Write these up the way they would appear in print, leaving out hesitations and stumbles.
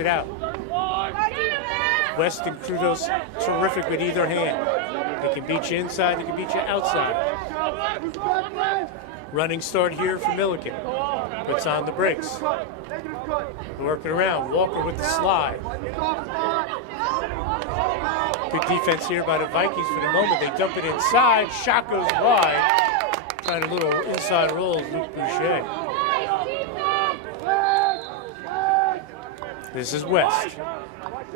it out. West and Crudos terrific with either hand. They can beat you inside, they can beat you outside. Running start here for Milliken. Puts on the brakes. Working around. Walker with the slide. Good defense here by the Vikings for the moment. They dump it inside. Shot goes wide. Trying a little inside roll, Luke Boucher. This is West.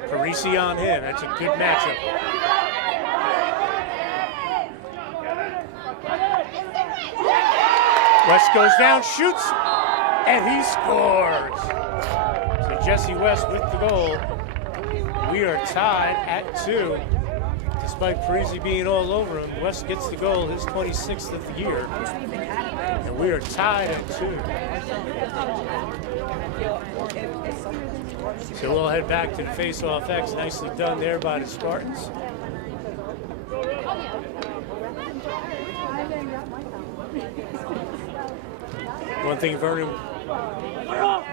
Parisi on him. That's a good matchup. West goes down, shoots, and he scores. So Jesse West with the goal. We are tied at 2. Despite Parisi being all over him, West gets the goal, his 26th of the year. And we are tied at 2. So we'll head back to the face-off X. Nicely done there by the Spartans. One thing, Vernon.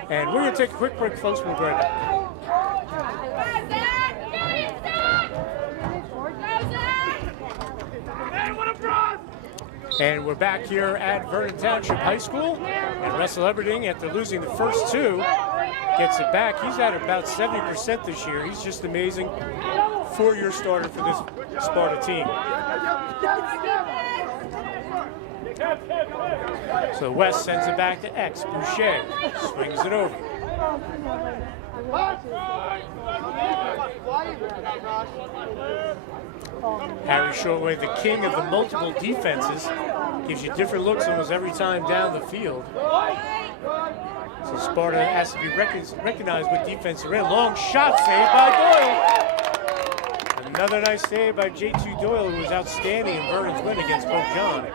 And we're going to take a quick break, folks. We'll be right back. And we're back here at Vernon Township High School. And Russell Everding, after losing the first 2, gets it back. He's at about 70% this year. He's just amazing. 4-year starter for this Sparta team. So West sends it back to X. Boucher swings it over. Harry Shortway, the king of the multiple defenses, gives you different looks almost every time down the field. So Sparta has to be recognized with defense. Long shot saved by Doyle. Another nice save by J2 Doyle, who was outstanding in Vernon's win against Pope John.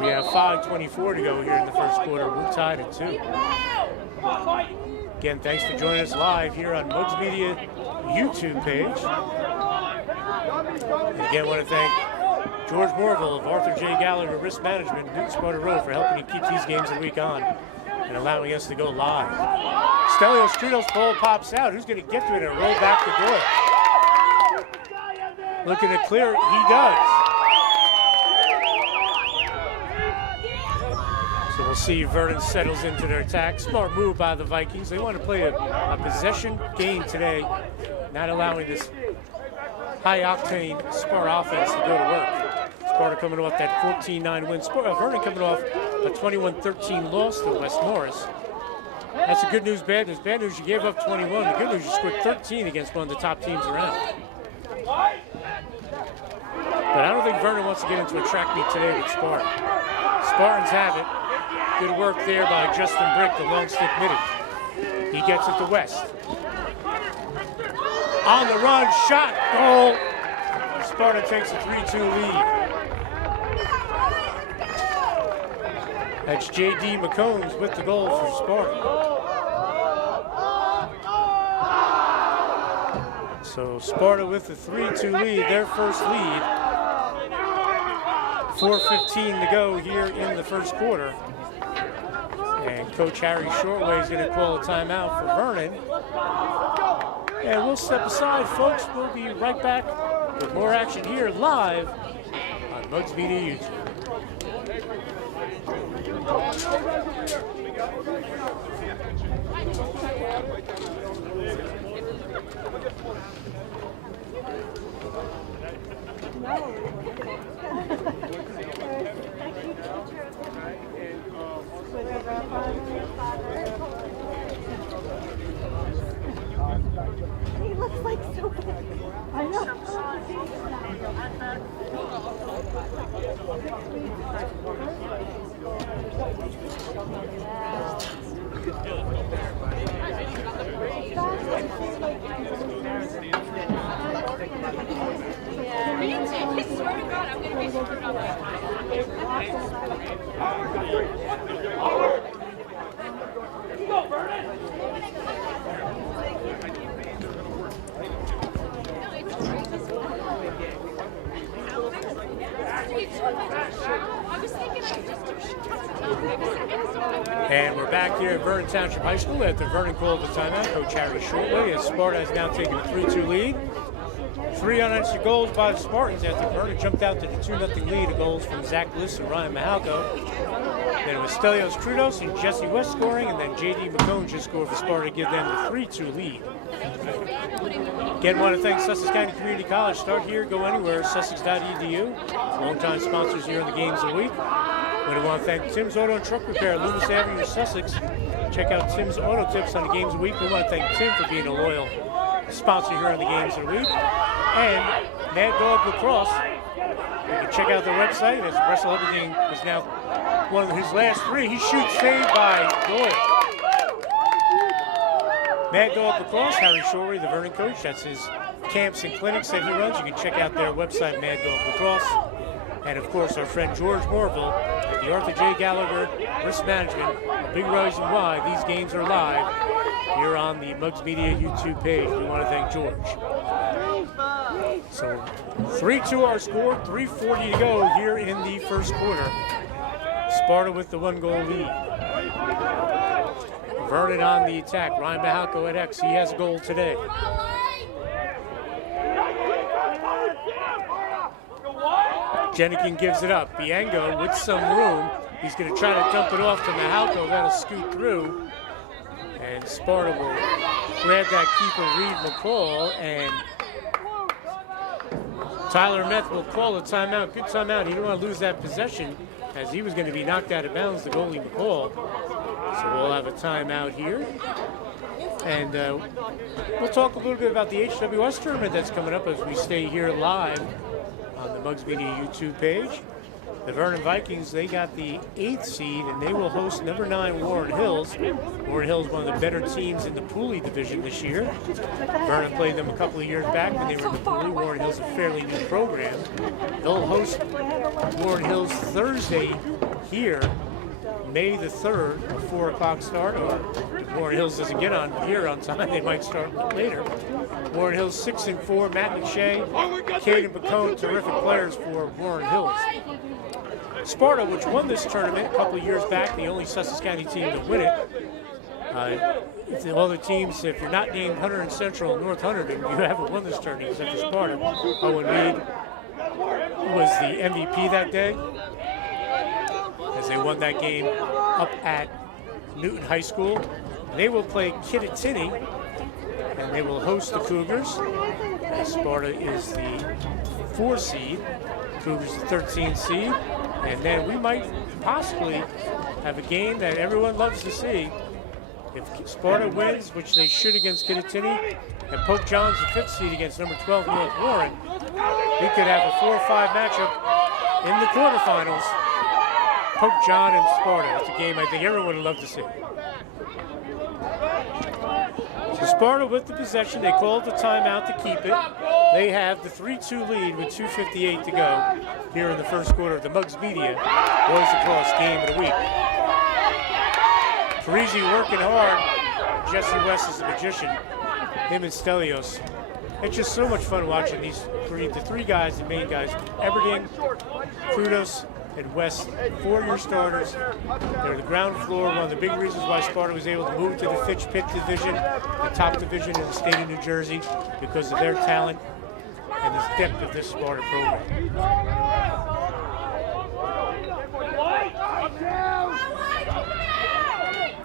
We have 5:24 to go here in the first quarter. We're tied at 2. Again, thanks for joining us live here on Mugs Media YouTube page. And again, I want to thank George Morville of Arthur J. Gallagher Risk Management, Newton Sparta Road, for helping to keep these games a week on and allowing us to go live. Stelios Trudeau's ball pops out. Who's going to get to it and roll back the door? Looking to clear it, he does. So we'll see if Vernon settles into their attack. Smart move by the Vikings. They want to play a possession game today, not allowing this high-octane Sparta offense to go to work. Sparta coming off that 14-9 win. Vernon coming off a 21-13 loss to West Morris. That's the good news, bad news. Bad news, you gave up 21. The good news, you scored 13 against one of the top teams around. But I don't think Vernon wants to get into a track meet today with Sparta. Spartans have it. Good work there by Justin Brick, the long stick midi. He gets it to West. On the run, shot, goal. Sparta takes a 3-2 lead. That's J.D. McCombs with the goal for Sparta. So Sparta with the 3-2 lead, their first lead. 4:15 to go here in the first quarter. And Coach Harry Shortway is going to call a timeout for Vernon. And we'll step aside, folks. We'll be right back with more action here live on Mugs Media YouTube. He looks like so good. I know. And we're back here at Vernon Township High School after Vernon called the timeout. Coach Harry Shortway, as Sparta has now taken a 3-2 lead. 3 unanswered goals by the Spartans after Vernon jumped out to the 2-0 lead of goals from Zach Liss and Ryan Mahalko. Then it was Stelios Trudos and Jesse West scoring, and then J.D. McCone just scored for Sparta to give them the 3-2 lead. Again, want to thank Sussex County Community College. Start here, go anywhere, sussex.edu. Longtime sponsors here on the Games of the Week. We want to thank Tim's Auto and Truck Repair, Loomis Avenue, Sussex. Check out Tim's Auto Tips on the Games of the Week. We want to thank Tim for being a loyal sponsor here on the Games of the Week. And Mad Dog Lacrosse. You can check out their website as Russell Everything is now one of his last 3. He shoots saved by Doyle. Mad Dog Lacrosse, Harry Shorey, the Vernon coach. That's his camps and clinics that he runs. You can check out their website, Mad Dog Lacrosse. And of course, our friend George Morville at the Arthur J. Gallagher Risk Management. A big reason why these games are live here on the Mugs Media YouTube page. We want to thank George. So 3-2 our score, 3:40 to go here in the first quarter. Sparta with the 1-goal lead. Vernon on the attack. Ryan Mahalko at X. He has a goal today. Jenikin gives it up. Biengo with some room. He's going to try to dump it off to Mahalko. That'll scoot through. And Sparta will grab that keeper, Reed McCall, and Tyler Meth will call a timeout. Good timeout. He didn't want to lose that possession as he was going to be knocked out of bounds, the goalie McCall. So we'll have a timeout here. And we'll talk a little bit about the HWS tournament that's coming up as we stay here live on the Mugs Media YouTube page. The Vernon Vikings, they got the 8th seed, and they will host number 9 Warren Hills. Warren Hills, one of the better teams in the Pooley division this year. Vernon played them a couple of years back when they were in the Pooley. Warren Hills, a fairly new program. They'll host Warren Hills Thursday here, May the 3rd, a 4 o'clock start. Or if Warren Hills doesn't get on here on time, they might start later. Warren Hills 6-4, Matt McShay, Caden McCone, terrific players for Warren Hills. Sparta, which won this tournament a couple of years back, the only Sussex County team to win it. If the other teams, if you're not named Hunter and Central and North Hunterdon, you haven't won this tournament except for Sparta. Owen Reed was the MVP that day as they won that game up at Newton High School. They will play Kittatinny, and they will host the Cougars. Sparta is the 4 seed, Cougars the 13 seed. And then we might possibly have a game that everyone loves to see. If Sparta wins, which they should against Kittatinny, and Pope John's the 5th seed against number 12 North Warren, we could have a 4-5 matchup in the quarterfinals. Pope John and Sparta. That's a game I think everyone would love to see. So Sparta with the possession. They called the timeout to keep it. They have the 3-2 lead with 2:58 to go here in the first quarter of the Mugs Media Boys Lacrosse Game of the Week. Parisi working hard. Jesse West is the magician. Him and Stelios. It's just so much fun watching the 3 guys, the main guys. Everding, Trudos, and West, 4-year starters. They're the ground floor. One of the big reasons why Sparta was able to move to the Fitch Pitt division, the top division in the state of New Jersey, because of their talent and the depth of this Sparta program.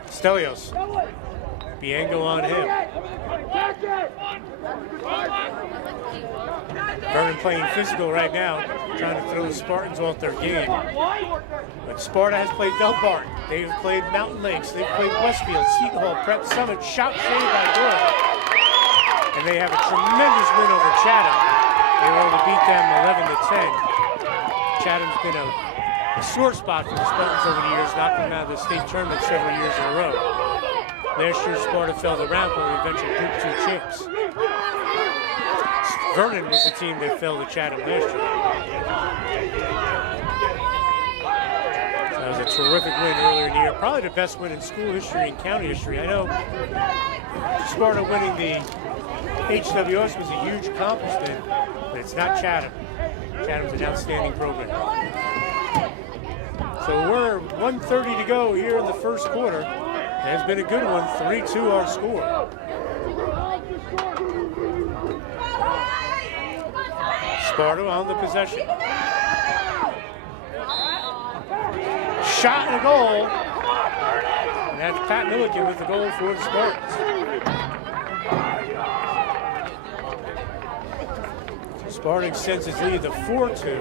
Stelios. Biengo on him. Vernon playing physical right now, trying to throw the Spartans off their game. But Sparta has played Delbart. They've played Mountain Lakes. They've played Westfield, Seton Hall, Prep Summit, shot saved by Doyle. And they have a tremendous win over Chatham. They were able to beat them 11-10. Chatham's been a sore spot for the Spartans over the years, knocking them out of the state tournament several years in a row. Last year, Sparta fell the round, but we eventually Group 2 champs. Vernon was the team that fell to Chatham last year. That was a terrific win earlier in the year. Probably the best win in school history and county history. I know Sparta winning the HWS was a huge accomplishment, but it's not Chatham. Chatham's an outstanding program. So So we're 1:30 to go here in the first quarter. It has been a good one, 3-2 our score. Sparta on the possession. Shot and a goal. And that's Pat Milliken with the goal for the Spartans. Sparta extends its lead to 4-2.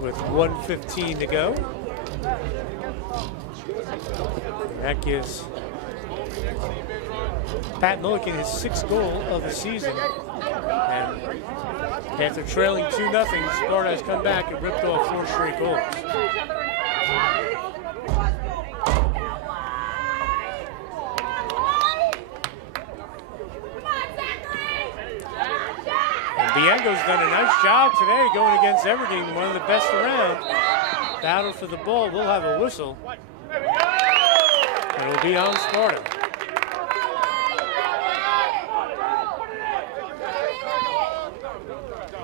With 1:15 to go. That gives Pat Milliken his 6th goal of the season. And after trailing 2-0, Sparta has come back and ripped off 4 straight goals. And Biengo's done a nice job today going against Everdeen, one of the best around. Battle for the ball, we'll have a whistle. And it'll be on Sparta.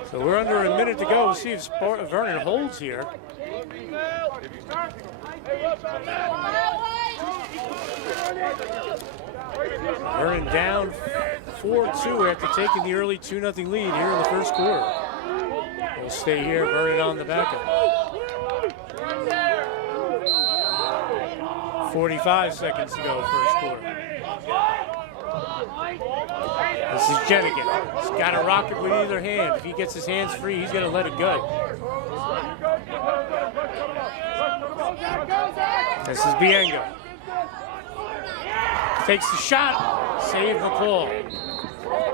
So we're under a minute to go. We'll see if Vernon holds here. Vernon down 4-2 after taking the early 2-0 lead here in the first quarter. We'll stay here, Vernon on the backup. 45 seconds to go, first quarter. This is Jenigan. He's got to rock it with either hand. If he gets his hands free, he's going to let it go. This is Biengo. Takes the shot. Save the call.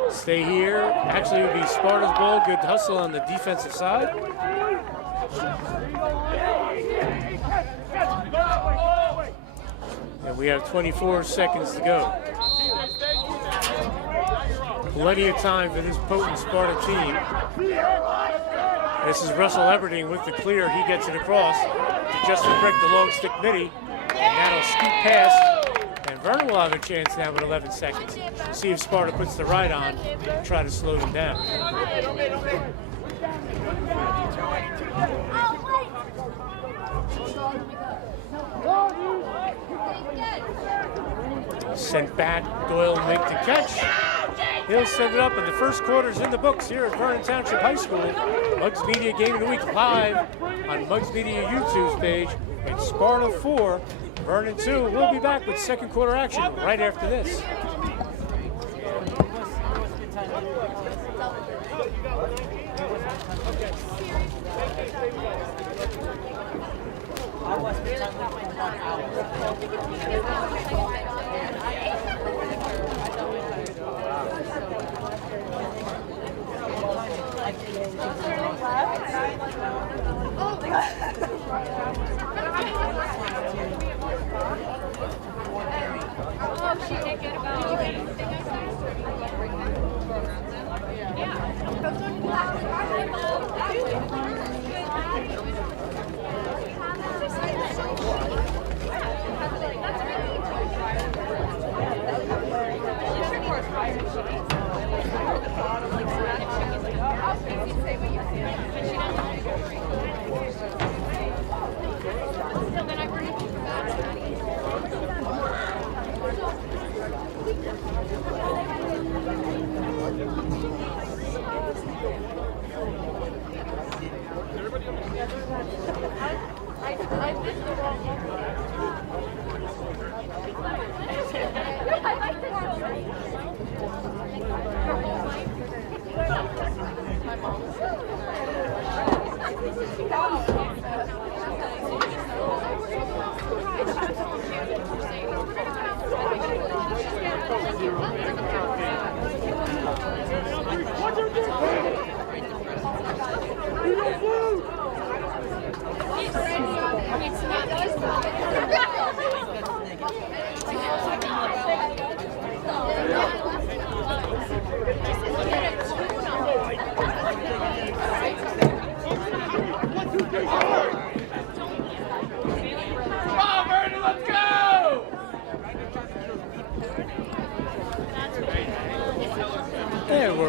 Stay here. Actually, it would be Sparta's ball. Good hustle on the defensive side. And we have 24 seconds to go. Plenty of time for this potent Sparta team. This is Russell Everdeen with the clear. He gets it across to Justin Brick, the long stick midi. And that'll scoop past. And Vernon will have a chance now with 11 seconds. We'll see if Sparta puts the right on and try to slow them down. Sent back, Doyle will make the catch. He'll send it up, and the first quarter's in the books here at Vernon Township High School. Muggs Media Game of the Week live on Muggs Media YouTube's page. It's Sparta 4, Vernon 2. We'll be back with second quarter action right after this.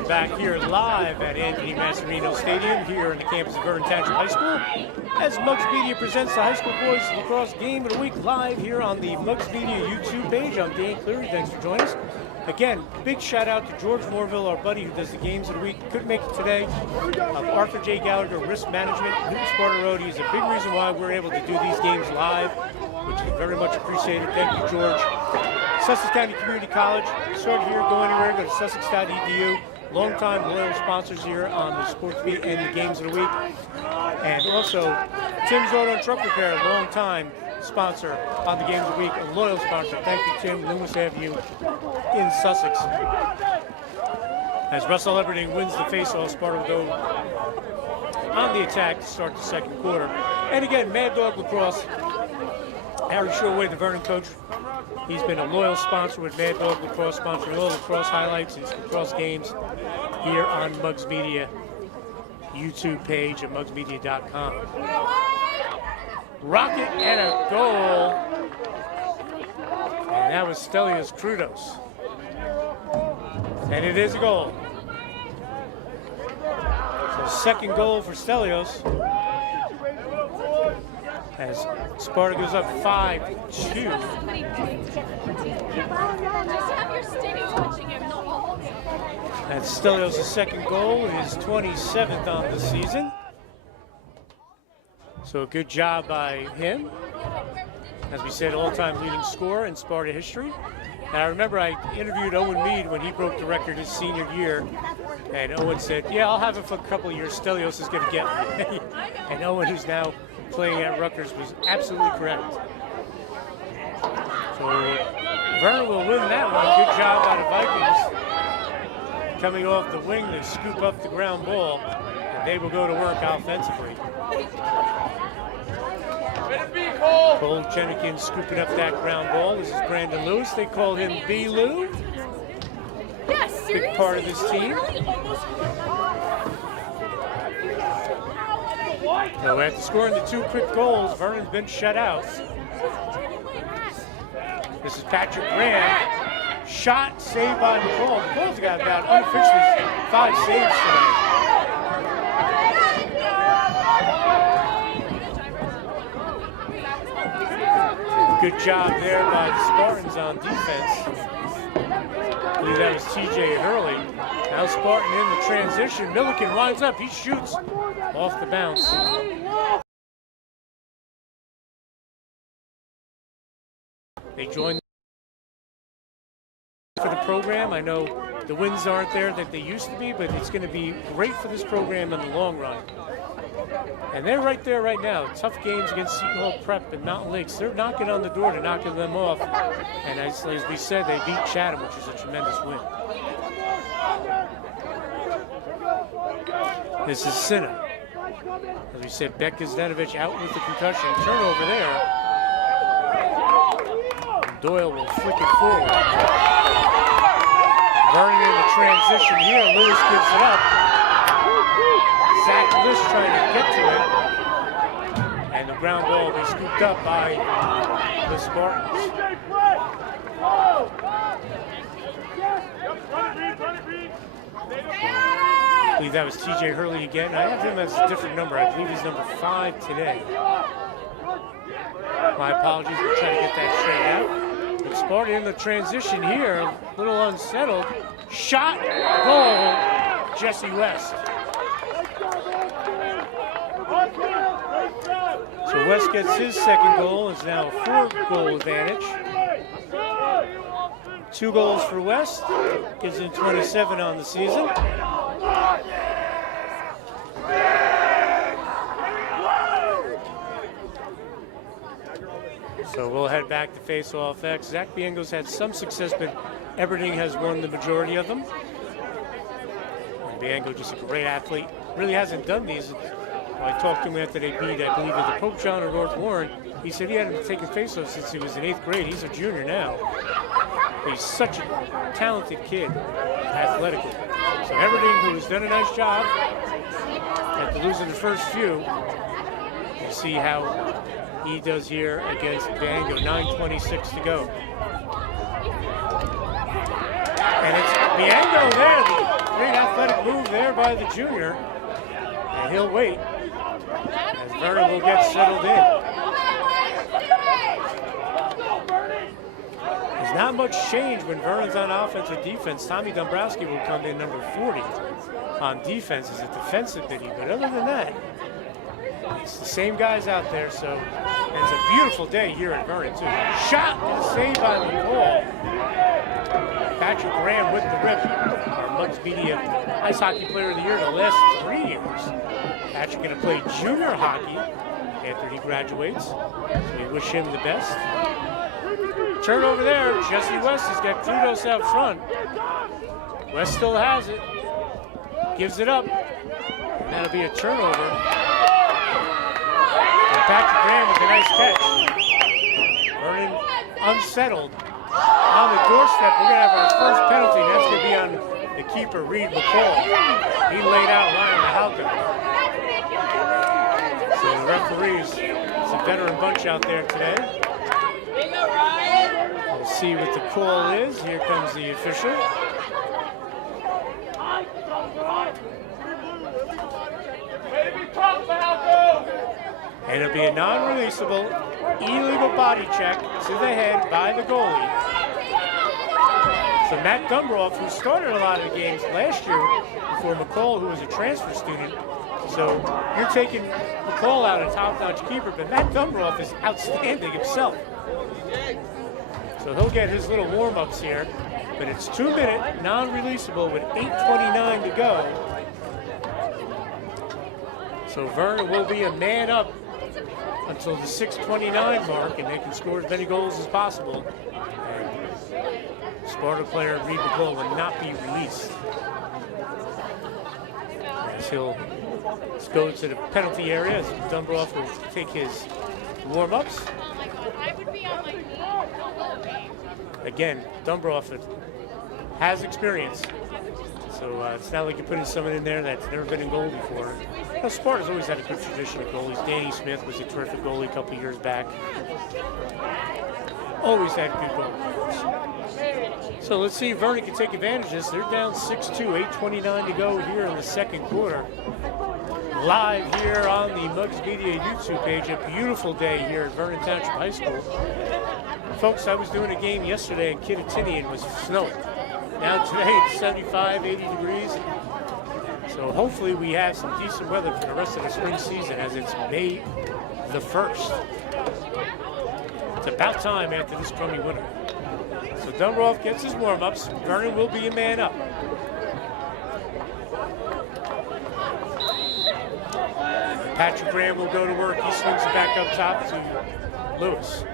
We're back here live at Anthony Mascherino Stadium here in the campus of Vernon Township High School as Mugs Media presents the High School Boys Lacrosse Game of the Week live here on the Mugs Media YouTube page. I'm Dan Cleary. Thanks for joining us. Again, big shout out to George Morville, our buddy who does the games of the week. Couldn't make it today. Arthur J. Gallagher, Risk Management, Newton Sparta Road. He's a big reason why we're able to do these games live, which is very much appreciated. Thank you, George. Sussex County Community College. Started here, go anywhere, go to sussex.edu. Longtime loyal sponsors here on the Sports Beat and the Games of the Week. And also, Tim's Auto and Truck Repair, longtime sponsor on the Games of the Week, a loyal sponsor. Thank you, Tim. Loomis Avenue in Sussex. As Russell Everding wins the faceoff, Sparta will go on the attack to start the second quarter. And again, Mad Dog Lacrosse, Harry Shoreway, the Vernon coach. He's been a loyal sponsor with Mad Dog Lacrosse, sponsoring all lacrosse highlights and lacrosse games here on Mugs Media YouTube page at mugsmedia.com. Rocket and a goal. And that was Stelios Krudos. And it is a goal. So second goal for Stelios. As Sparta goes up 5-2. That's Stelios' second goal, his 27th on the season. So a good job by him. As we said, all-time leading scorer in Sparta history. And I remember I interviewed Owen Mead when he broke the record his senior year. And Owen said, yeah, I'll have it for a couple of years. Stelios is going to get me. And Owen, who's now playing at Rutgers, was absolutely correct. So Vernon will win that one. Good job out of Vikings. Coming off the wing to scoop up the ground ball. And they will go to work offensively. Cole Jenikin scooping up that ground ball. This is Brandon Lewis. They call him B-Lou. Yes, big part of this team. So after scoring the two quick goals, Vernon's been shut out. This is Patrick Graham. Shot, saved by McCall. McCall's got about unofficially 5 saves today. Good job there by the Spartans on defense. I believe that was TJ Hurley. Now Spartan in the transition. Milliken winds up. He shoots off the bounce. They join for the program. I know the wins aren't there that they used to be, but it's going to be great for this program in the long run. And they're right there right now. Tough games against Seton Hall Prep and Mountain Lakes. They're knocking on the door to knocking them off. And as we said, they beat Chatham, which is a tremendous win. This is Sinna. As we said, Beck Gazdanovich out with the concussion. Turnover there. And Doyle will flick it forward. Vernon in the transition here. Lewis gives it up. Zach Lish trying to get to it. And the ground ball will be scooped up by the Spartans. I believe that was TJ Hurley again. I have him as a different number. I believe he's number 5 today. My apologies, we're trying to get that straight out. But Sparta in the transition here, a little unsettled. Shot, goal, Jesse West. So West gets his second goal. It's now a 4-goal advantage. 2 goals for West. Gives him 27 on the season. So we'll head back to face-off X. Zach Biengo's had some success, but Everding has won the majority of them. And Biengo, just a great athlete. Really hasn't done these. I talked to him after they beat, I believe, the Pope John or North Warren. He said he hadn't taken face-off since he was in 8th grade. He's a junior now. But he's such a talented kid, athletically. So Everding, who's done a nice job after losing the first few, we'll see how he does here against Biengo. 9:26 to go. And it's Biengo there. great athletic move there by the junior. And he'll wait as Vernon will get settled in. There's not much change when Vernon's on offense or defense. Tommy Dombrowski will come in number 40 on defense as a defensive biddy. But other than that, it's the same guys out there. So and it's a beautiful day here at Vernon too. Shot and saved by McCall. Patrick Graham with the rip. Our Mugs Media Ice Hockey Player of the Year the last 3 years. Patrick going to play junior hockey after he graduates. So we wish him the best. Turnover there. Jesse West has got Krudos out front. West still has it. Gives it up. And that'll be a turnover. And Patrick Graham with a nice catch. Vernon unsettled. On the doorstep, we're going to have our first penalty. That's going to be on the keeper, Reed McCall. He laid out Ryan Mahalka. So the referees, it's a veteran bunch out there today. We'll see what the call is. Here comes the official. And it'll be a non-releasable, illegal body check to the head by the goalie. So Matt Dumbroff, who started a lot of the games last year before McCall, who was a transfer student. So you're taking McCall out, a top-notch keeper, but Matt Dumbroff is outstanding himself. So he'll get his little warm-ups here, but it's 2-minute, non-releasable with 8:29 to go. So Vernon will be a man up until the 6:29 mark, and they can score as many goals as possible. And Sparta player Reed McCall will not be released. As he'll go to the penalty area, as Dumbroff will take his warm-ups. Again, Dumbroff has experience. So it's not like you're putting someone in there that's never been in goal before. Well, Sparta's always had a good tradition of goalies. Danny Smith was a terrific goalie a couple years back. Always had good goalies. So let's see if Vernon can take advantage of this. They're down 6-2, 8:29 to go here in the second quarter. Live here on the Mugs Media YouTube page. A beautiful day here at Vernon Township High School. Folks, I was doing a game yesterday in Kittatinny and it was snowing. Now today it's 75, 80 degrees. So hopefully we have some decent weather for the rest of the spring season as it's May the 1st. It's about time after this crummy winter. So Dumbroff gets his warm-ups. Vernon will be a man up. Patrick Graham will go to work. He swings it back up top to Lewis.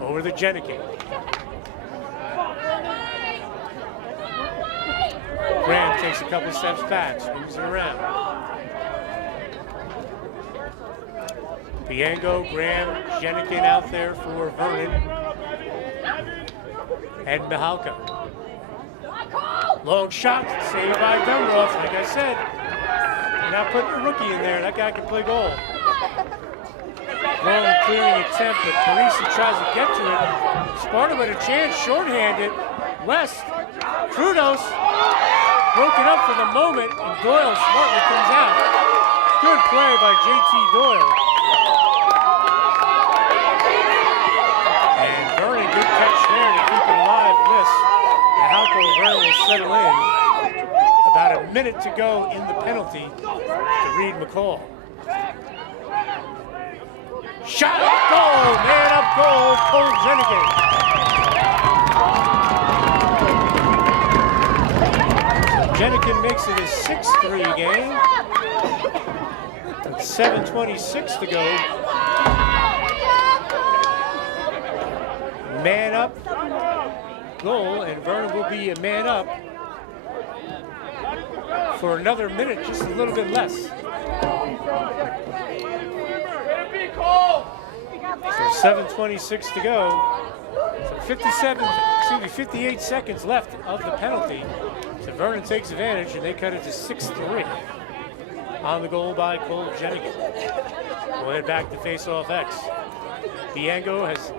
Over the Jenikin. Graham takes a couple steps back, swings it around. Biango, Graham, Jenikin out there for Vernon. And Mihalka. Long shot, saved by Dumbroff. Like I said, you're not putting a rookie in there. That guy can play goal. Long clearing attempt, but Parisi tries to get to it. Sparta with a chance, shorthanded. West, Krudos, broken up for the moment, and Doyle smartly comes out. Good play by JT Doyle. And Vernon, good catch there to keep it alive. Miss. And Halko Vernon will settle in. About a minute to go in the penalty to Reed McCall. Shot up goal, man up goal, Cole Jenikin. Jenikin makes it a 6-3 game. With 7:26 to go. Man up goal, and Vernon will be a man up for another minute, just a little bit less. So 7:26 to go. So 58 seconds left of the penalty. So Vernon takes advantage and they cut it to 6-3 on the goal by Cole Jenikin. We'll head back to face-off X. Biango has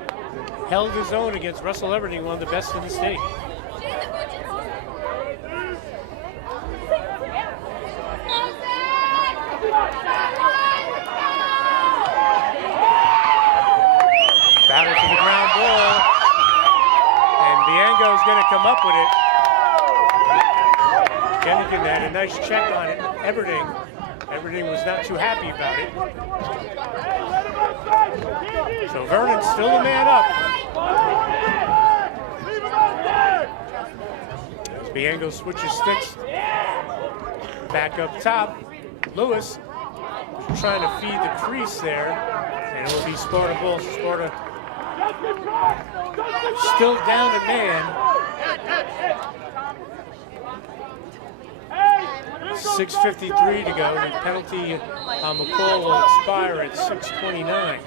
held his own against Russell Everding, one of the best in the state. going to come up with it. Jenneken had a nice check on it. Everding was not too happy about it. So Vernon's still the man up. As Biango switches sticks back up top. Lewis trying to feed the crease there, and it will be Sparta ball. Sparta still down a man. 6:53 to go. The penalty on McCall will expire at 6:29.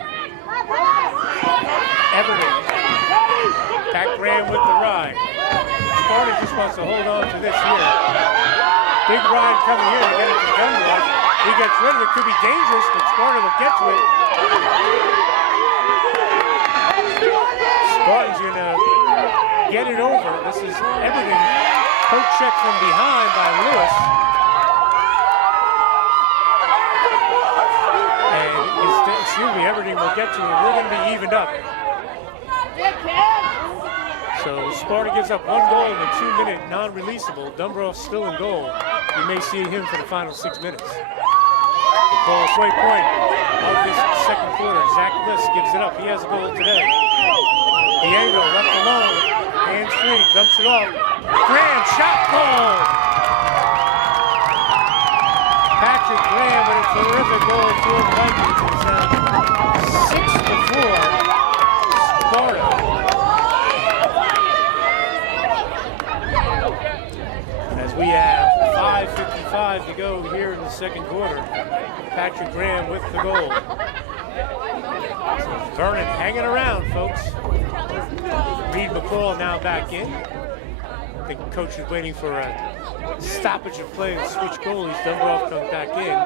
Everton. Pat Graham with the ride. Sparta just wants to hold on to this here. Big ride coming here to get it to Dunlop. He gets rid of it. Could be dangerous, but Sparta will get to it. Spartan's going to get it over. This is Everton. Poke check from behind by Lewis. Excuse me, Everton will get to it. We're going to be evened up. So Sparta gives up 1 goal in a 2-minute non-releasable. Dumbroff's still in goal. You may see him for the final 6 minutes. The halfway point of this second quarter. Zach Liss gives it up. He has a goal today. Diego left alone. Hands free, dumps it off. Graham, shot, goal! Patrick Graham with a terrific goal for the Vikings. It's now 6-4 Sparta. As we have 5:55 to go here in the second quarter. Patrick Graham with the goal. So Vernon hanging around, folks. Reed McCall now back in. I think the coach is waiting for a stoppage of play and switch goalies. Dumbroff comes back in.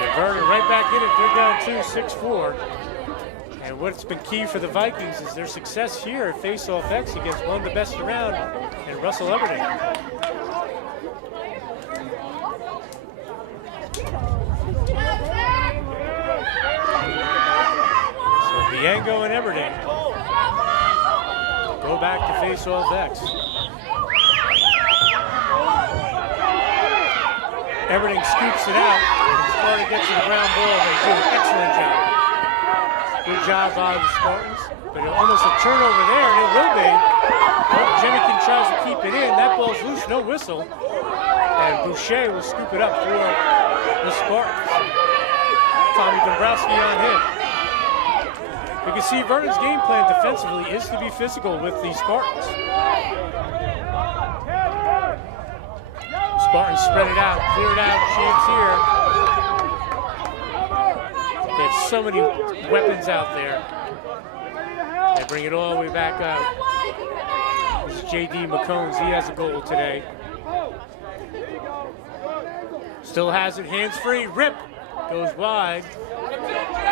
And Vernon right back in it. They're down 2-6-4. And what's been key for the Vikings is their success here at face-off X against one of the best around, and Russell Everding. So Biango and Everding go back to face-off X. Everding scoops it out, and Sparta gets to the ground ball. They do an excellent job. Good job by the Spartans, but almost a turnover there, and it will be. Jenneken tries to keep it in. That ball's loose, no whistle. And Boucher will scoop it up for the Spartans. Tommy Dombrowski on him. You can see Vernon's game plan defensively is to be physical with the Spartans. Spartans spread it out, clear it out, chance here. They have so many weapons out there. They bring it all the way back out. This is J.D. McCombs, he has a goal today. Still has it, hands free, rip, goes wide.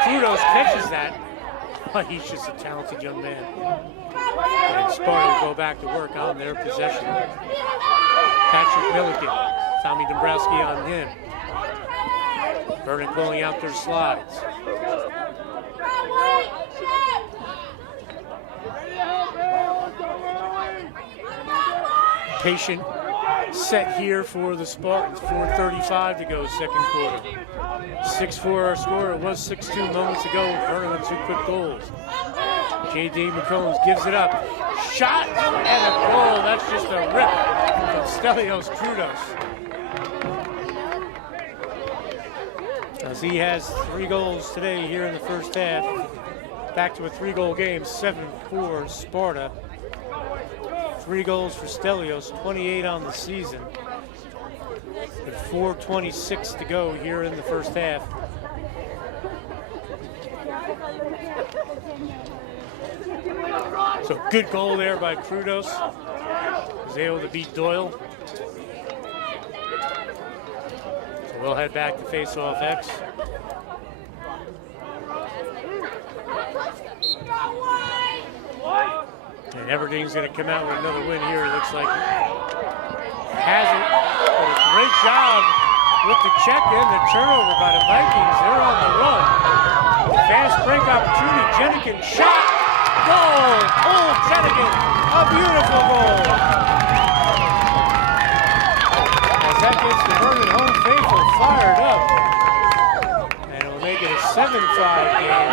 Kudos catches that. Oh, he's just a talented young man. And Sparta will go back to work on their possession. Patrick Milliken, Tommy Dombrowski on him. Vernon pulling out their slides. Patient set here for the Spartans. 4:35 to go, second quarter. 6-4 our score. It was 6-2 moments ago. Vernon with 2 quick goals. J.D. McCombs gives it up. Shot and a goal. That's just a rip from Stelios Krudos. As he has 3 goals today here in the first half. Back to a 3-goal game, 7-4 Sparta. 3 goals for Stelios, 28 on the season. With 4:26 to go here in the first half. So good goal there by Krudos. Was able to beat Doyle. So we'll head back to face-off X. And Everding's going to come out with another win here. It looks like has it. But a great job with the check-in, the turnover by the Vikings. They're on the run. Fast break opportunity. Jenneken shot. Goal. Oh, Jenneken beautiful goal. As that gets the Vernon home faithful fired up. And it'll make it a 7-5 game.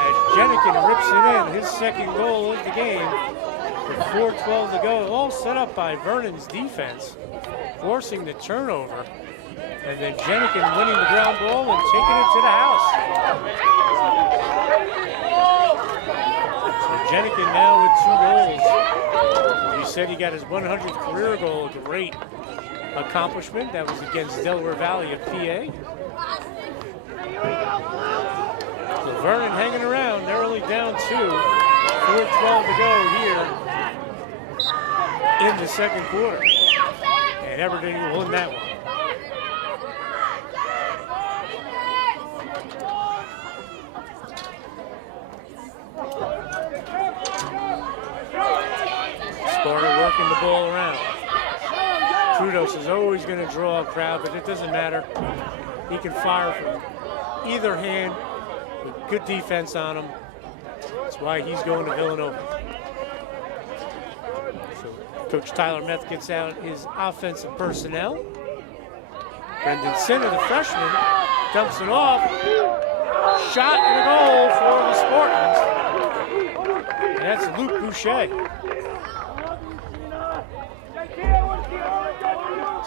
As Jenikin rips it in, his second goal of the game. With 4:12 to go, all set up by Vernon's defense, forcing the turnover. And then Jenikin winning the ground ball and taking it to the house. So Jenikin now with 2 goals. We said he got his 100th career goal, a great accomplishment. That was against Delaware Valley of PA. So Vernon hanging around, they're only down 2. 4:12 to go here in the second quarter. And Aberdeen will win that one. Sparta working the ball around. Trudos is always going to draw a crowd, but it doesn't matter. He can fire from either hand with good defense on him. That's why he's going to Villanova. So Coach Tyler Meth gets out his offensive personnel. Brendan Sinner, the freshman, dumps it off. Shot and a goal for the Spartans. And that's Luke Boucher.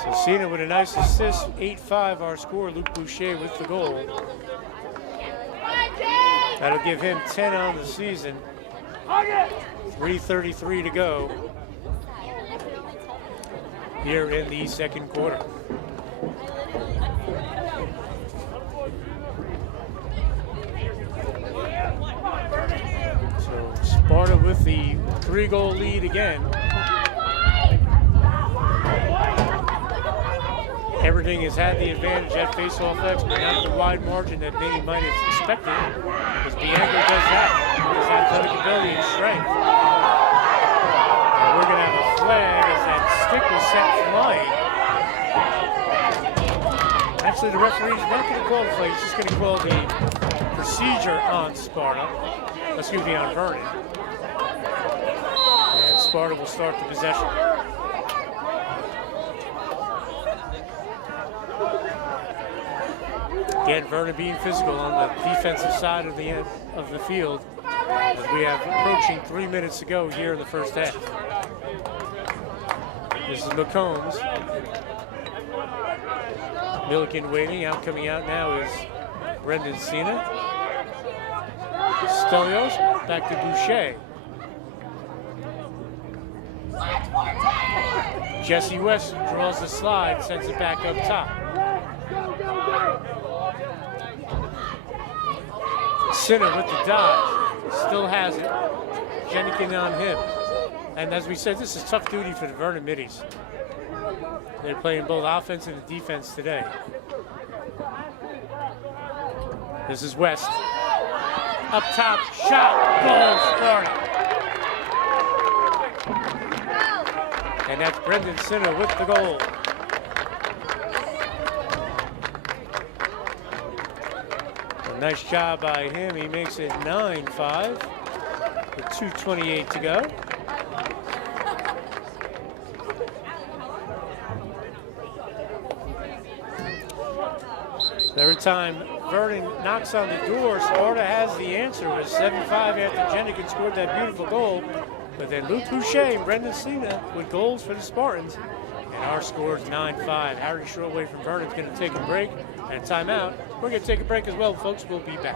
So Cena with a nice assist, 8-5 our score. Luke Boucher with the goal. That'll give him 10 on the season. 3:33 to go here in the second quarter. So Sparta with the 3-goal lead again. Aberdeen has had the advantage at face-off X, but not the wide margin that many might have expected, because Bianco does that with his athletic ability and strength. And we're going to have a flag as that stick was set flying. Actually, the referee's not going to call the flag, he's just going to call the procedure on Sparta, excuse me, on Vernon. And Sparta will start the possession. Again, Vernon being physical on the defensive side of the field, as we have approaching 3 minutes to go here in the first half. This is McCombs. Milliken waiting, coming out now is Brendan Cena. Stelios, back to Boucher. Jesse West draws the slide, sends it back up top. Sinner with the dodge, still has it. Jenikin on him. And as we said, this is tough duty for the Vernon Middies. They're playing both offense and defense today. This is West. Up top, shot, goal, Sparta. And that's Brendan Sinner with the goal. Nice job by him. He makes it 9-5 with 2:28 to go. Every time Vernon knocks on the door, Sparta has the answer with 7-5 after Jenikin scored that beautiful goal. But then Luke Boucher and Brendan Cena with goals for the Spartans. And our score is 9-5. Harry Shortway from Vernon is going to take a break and a timeout. We're going to take a break as well, folks. We'll be back.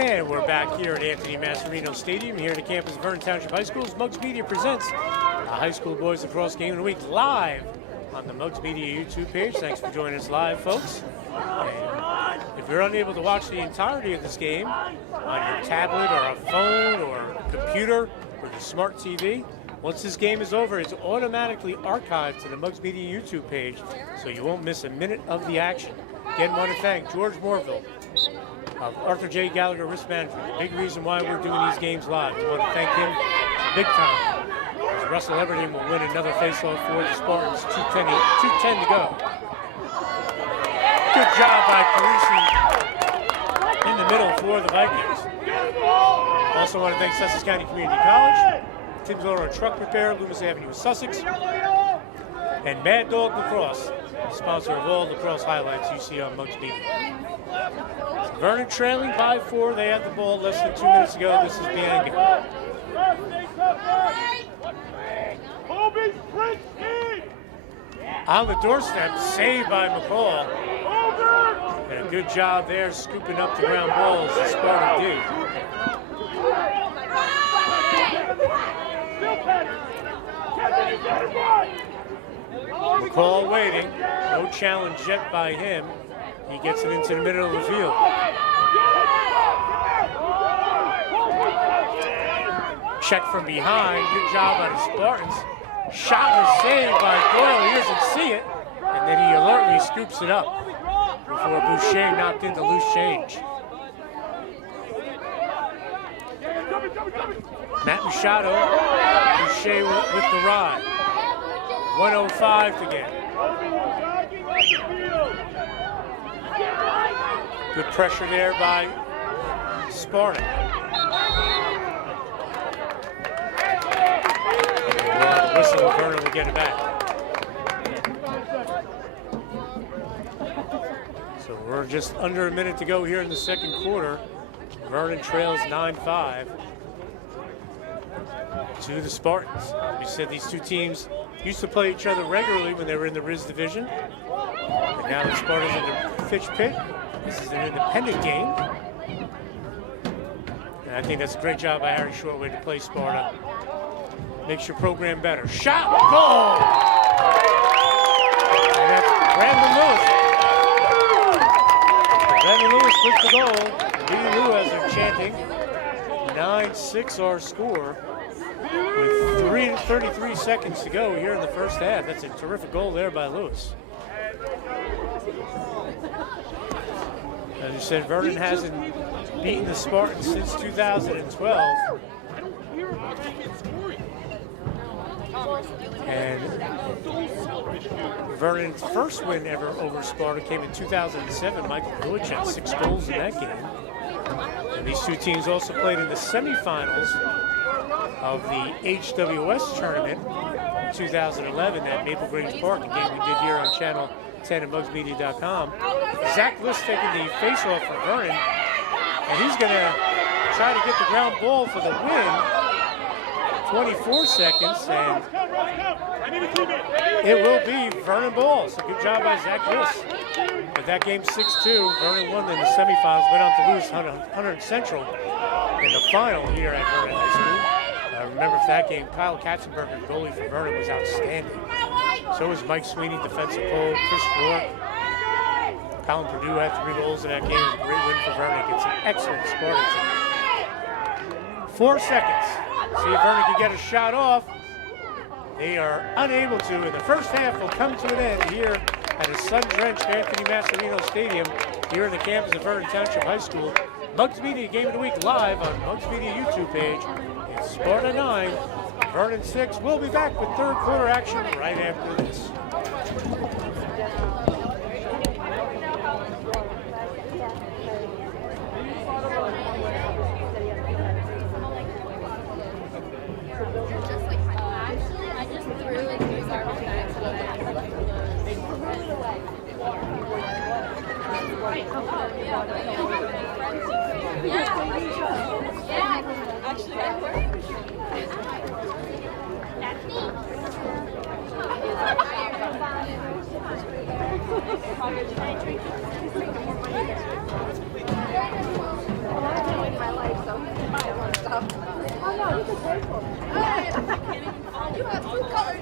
And we're back here at Anthony Mascherino Stadium, here at the campus of Vernon Township High School. Mugs Media presents a high school boys lacrosse game of the week live on the Mugs Media YouTube page. Thanks for joining us live, folks. And if you're unable to watch the entirety of this game on your tablet or a phone or a computer or the smart TV, once this game is over, it's automatically archived to the Mugs Media YouTube page, so you won't miss a minute of the action. Again, want to thank George Morville of Arthur J. Gallagher Risk Management. The big reason why we're doing these games live. We want to thank him big time. As Russell Everdeen will win another faceoff for the Spartans. 2:10 to go. Good job by Parisi in the middle for the Vikings. Also want to thank Sussex County Community College, Tim's Auto and Truck Repair, Loomis Avenue, Sussex, and Mad Dog Lacrosse, sponsor of all lacrosse highlights you see on Mugs Media. Vernon trailing by 4. They had the ball less than 2 minutes ago. This is Bianca. On the doorstep, saved by McCall. And a good job there scooping up the ground balls as Sparta did. McCall waiting. No challenge yet by him. He gets it into the middle of the field. Check from behind. Good job by the Spartans. Shot was saved by Doyle. He doesn't see it. And then he alertly scoops it up before Boucher knocked into loose change. Matt Machado. Boucher with the ride. 1:05 to get. Good pressure there by Sparta. The whistle, Vernon will get it back. So we're just under a minute to go here in the second quarter. Vernon trails 9-5 to the Spartans. We said these two teams used to play each other regularly when they were in the Riz division. But now the Spartans in the Fitch Pit. This is an independent game. And I think that's a great job by Harry Shortway to play Sparta. Makes your program better. Shot! Goal! And that's Brandon Lewis. Brandon Lewis with the goal. Lee Lou as they're chanting. 9-6 our score. With 3:33 seconds to go here in the first half. That's a terrific goal there by Lewis. As you said, Vernon hasn't beaten the Spartans since 2012. And Vernon's first win ever over Sparta came in 2007. Michael Village had 6 goals in that game. And these two teams also played in the semifinals of the HWS tournament in 2011 at Maple Grange Park, a game we did here on Channel 10 at mugsmedia.com. Zach List taking the face-off for Vernon, and he's going to try to get the ground ball for the win. 24 seconds, and it will be Vernon ball. So good job by Zach List. With that game 6-2, Vernon won in the semifinals, went on to lose Hunter Central in the final here at Vernon High School. Remember for that game, Kyle Katzenberger, goalie for Vernon, was outstanding. So was Mike Sweeney, defensive pole, Chris Rourke. Colin Purdue had 3 goals in that game. It was a great win for Vernon against an excellent Sparta team. 4 seconds. See if Vernon can get a shot off. They are unable to, and the first half will come to an end here at a sun-drenched Anthony Mascherino Stadium here in the campus of Vernon Township High School. Mugs Media Game of the Week live on Mugs Media YouTube page. It's Sparta 9, Vernon 6. We'll be back with third quarter action right after this. You have two colored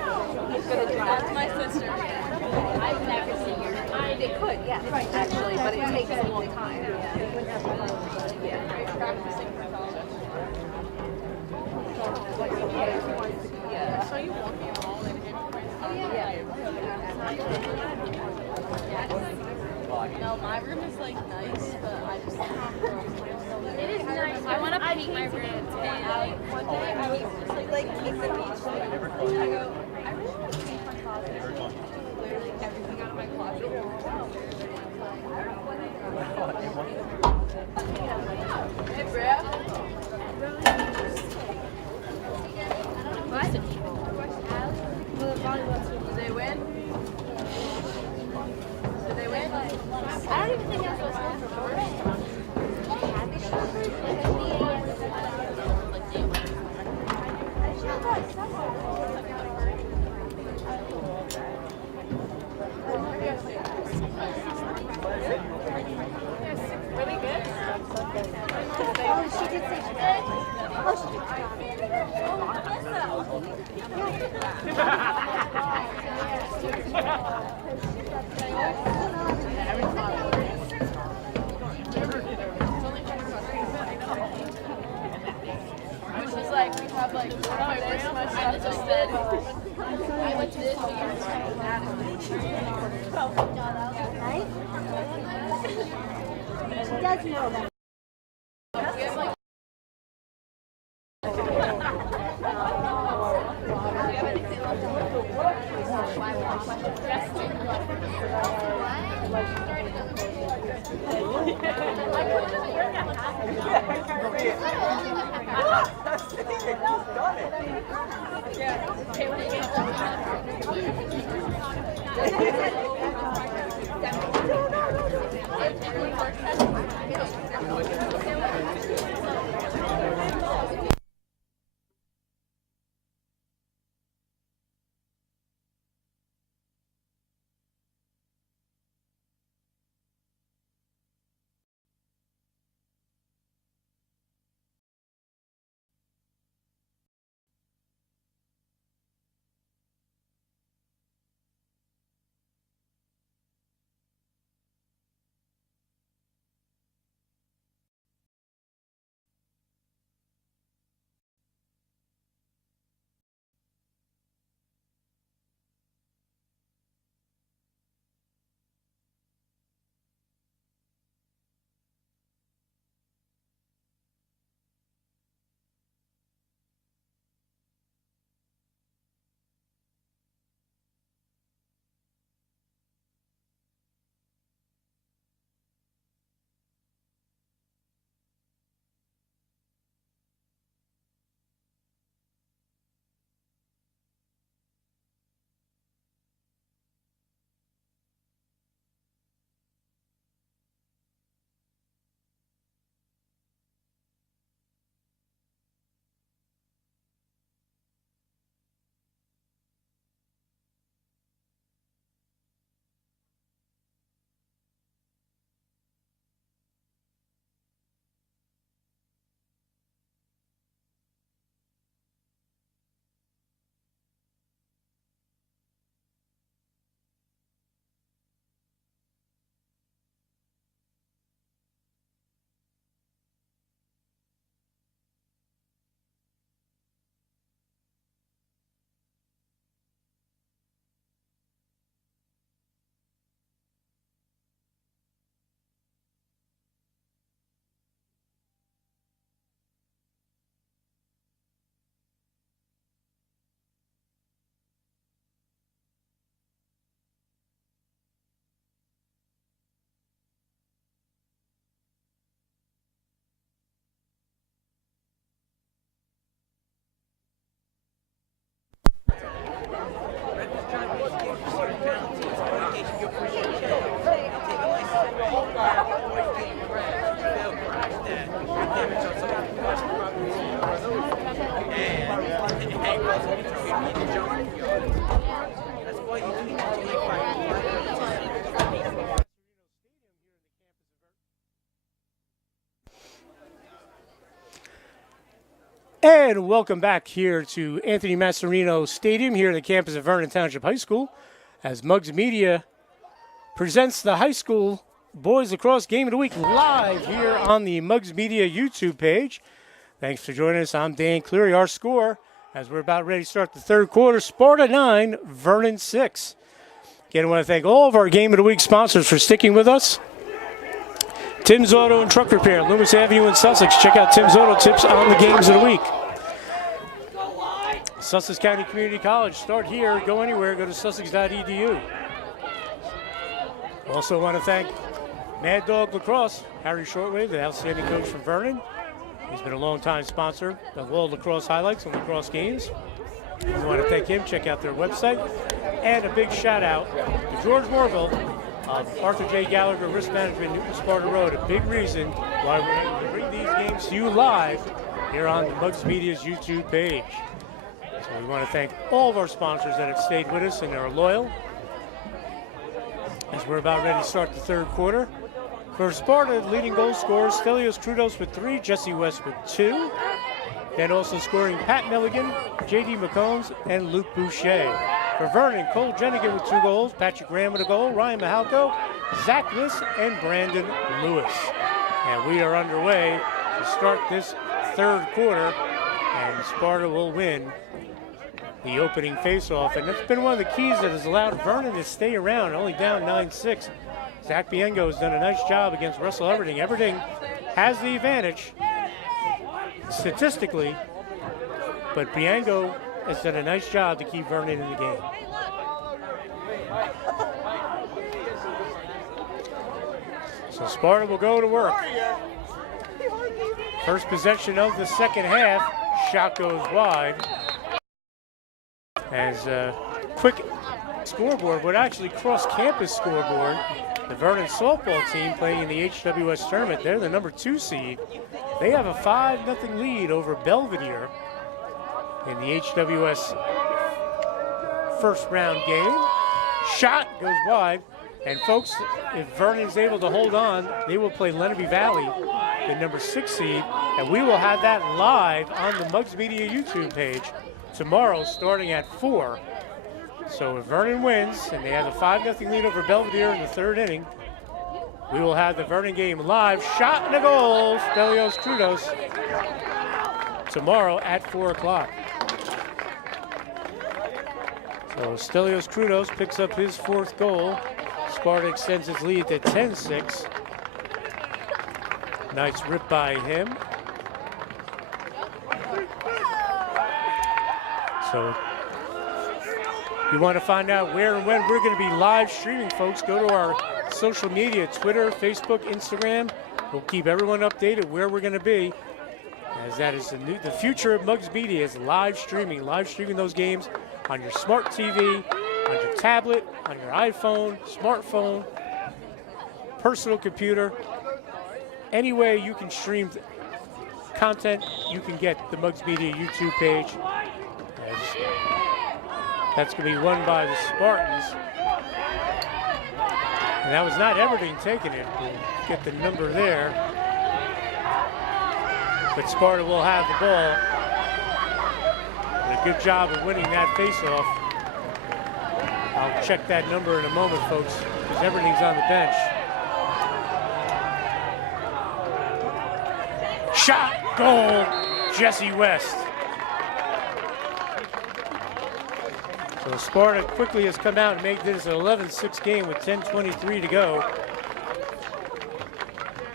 That's my sister. I've never seen her. They could, yes, actually, but it takes a long time. Yeah. Practicing for college. Yeah. So you walk in all in No, my room is like nice, but I just it is nice. I want to paint my room. And one day I was just like keep the beach. I go, I really want to paint my closet. Literally everything out of my closet. Hey, bro. What? Did they win? Did they win? I don't even think I was supposed to for Really good? Oh, she did say she did. Oh, she Which is like, we have like, this much stuff just did. I went to this right? She does know that. And welcome back here to Anthony Masserino Stadium here in the campus of Vernon Township High School as Muggs Media presents the high school boys lacrosse game of the week live here on the Muggs Media YouTube page. Thanks for joining us. I'm Dan Cleary. Our score as we're about ready to start the third quarter, Sparta 9, Vernon 6. Again, I want to thank all of our game of the week sponsors for sticking with us. Tim's Auto and Truck Repair, Loomis Avenue in Sussex. Check out Tim's Auto tips on the games of the week. Sussex County Community College, start here, go anywhere, go to sussex.edu. Also want to thank Mad Dog Lacrosse, Harry Shortwave, the outstanding coach from Vernon. He's been a long-time sponsor of all lacrosse highlights and lacrosse games. We want to thank him, check out their website. And a big shout out to George Morville of Arthur J. Gallagher Risk Management, Newton Sparta Road, a big reason why we're able to bring these games to you live here on the Muggs Media's YouTube page. So we want to thank all of our sponsors that have stayed with us and are loyal as we're about ready to start the third quarter. For Sparta, leading goal scorers, Stelios Krudos with 3, Jesse West with 2. Then also scoring Pat Milligan, J.D. McCombs, and Luke Boucher. For Vernon, Cole Jenigan with 2 goals, Patrick Graham with a goal, Ryan Mahalko, Zach Liss, and Brandon Lewis. And we are underway to start this third quarter, and Sparta will win the opening faceoff. And that's been one of the keys that has allowed Vernon to stay around, only down 9-6. Zach Biengo has done a nice job against Russell Everding. Everding has the advantage statistically, but Biengo has done a nice job to keep Vernon in the game. So Sparta will go to work. First possession of the second half, shot goes wide. As a quick scoreboard, but actually cross-campus scoreboard, the Vernon softball team playing in the HWS tournament, they're the number 2 seed. They have a 5-0 lead over Belvedere in the HWS first round game. Shot goes wide. And folks, if Vernon is able to hold on, they will play Lenape Valley, the number 6 seed. And we will have that live on the Muggs Media YouTube page tomorrow starting at 4. So if Vernon wins and they have a 5-0 lead over Belvedere in the third inning, we will have the Vernon game live. Shot and a goal, Stelios Krudos, tomorrow at 4 o'clock. So Stelios Krudos picks up his 4th goal. Sparta extends its lead to 10-6. Nice rip by him. So you want to find out where and when we're going to be live streaming, folks, go to our social media, Twitter, Facebook, Instagram. We'll keep everyone updated where we're going to be, as that is the future of Muggs Media is live streaming those games on your smart TV, on your tablet, on your iPhone, smartphone, personal computer. Any way you can stream content, you can get the Muggs Media YouTube page. That's going to be won by the Spartans. And that was not Everding taking it. We'll get the number there. But Sparta will have the ball. And a good job of winning that faceoff. I'll check that number in a moment, folks, because Everding's on the bench. Shot, goal, Jesse West. So Sparta quickly has come out and made this an 11-6 game with 10:23 to go.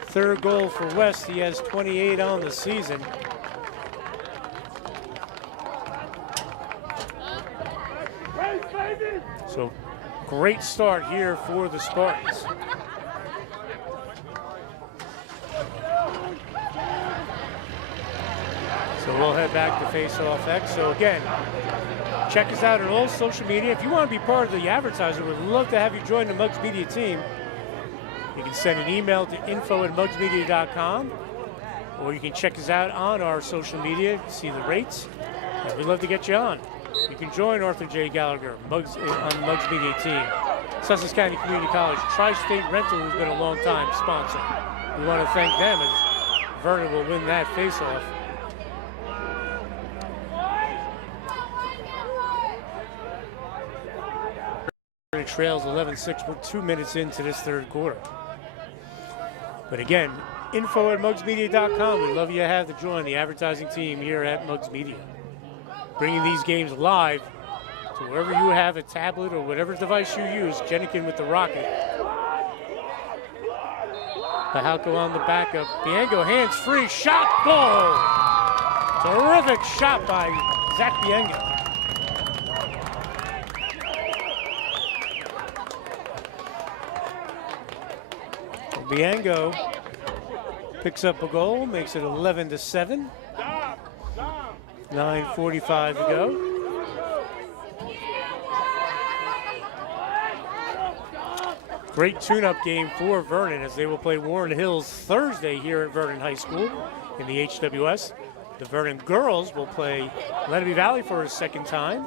Third goal for West. He has 28 on the season. So great start here for the Spartans. So we'll head back to Face-Off X. So again, check us out on all social media. If you want to be part of the advertiser, we'd love to have you join the Muggs Media team. You can send an email to info@muggsmedia.com, or you can check us out on our social media to see the rates And we'd love to get you on. You can join Arthur J. Gallagher on the Mugs Media team. Sussex County Community College Tri-State Rental, who's been a long-time sponsor. We want to thank them as Vernon will win that face-off. Vernon trails 11-6. We're 2 minutes into this third quarter. But again, info@mugsmedia.com. We'd love you to have to join the advertising team here at Mugs Media. Bringing these games live to wherever you have a tablet or whatever device you use. Jenikin with the rocket. Pahalko on the backup. Bianco hands free. Shot. Goal. Terrific shot by Zach Bianco. Bianco picks up a goal, makes it 11-7. 9:45 to go. Great tune-up game for Vernon as they will play Warren Hills Thursday here at Vernon High School in the HWS. The Vernon girls will play Lenape Valley for a second time,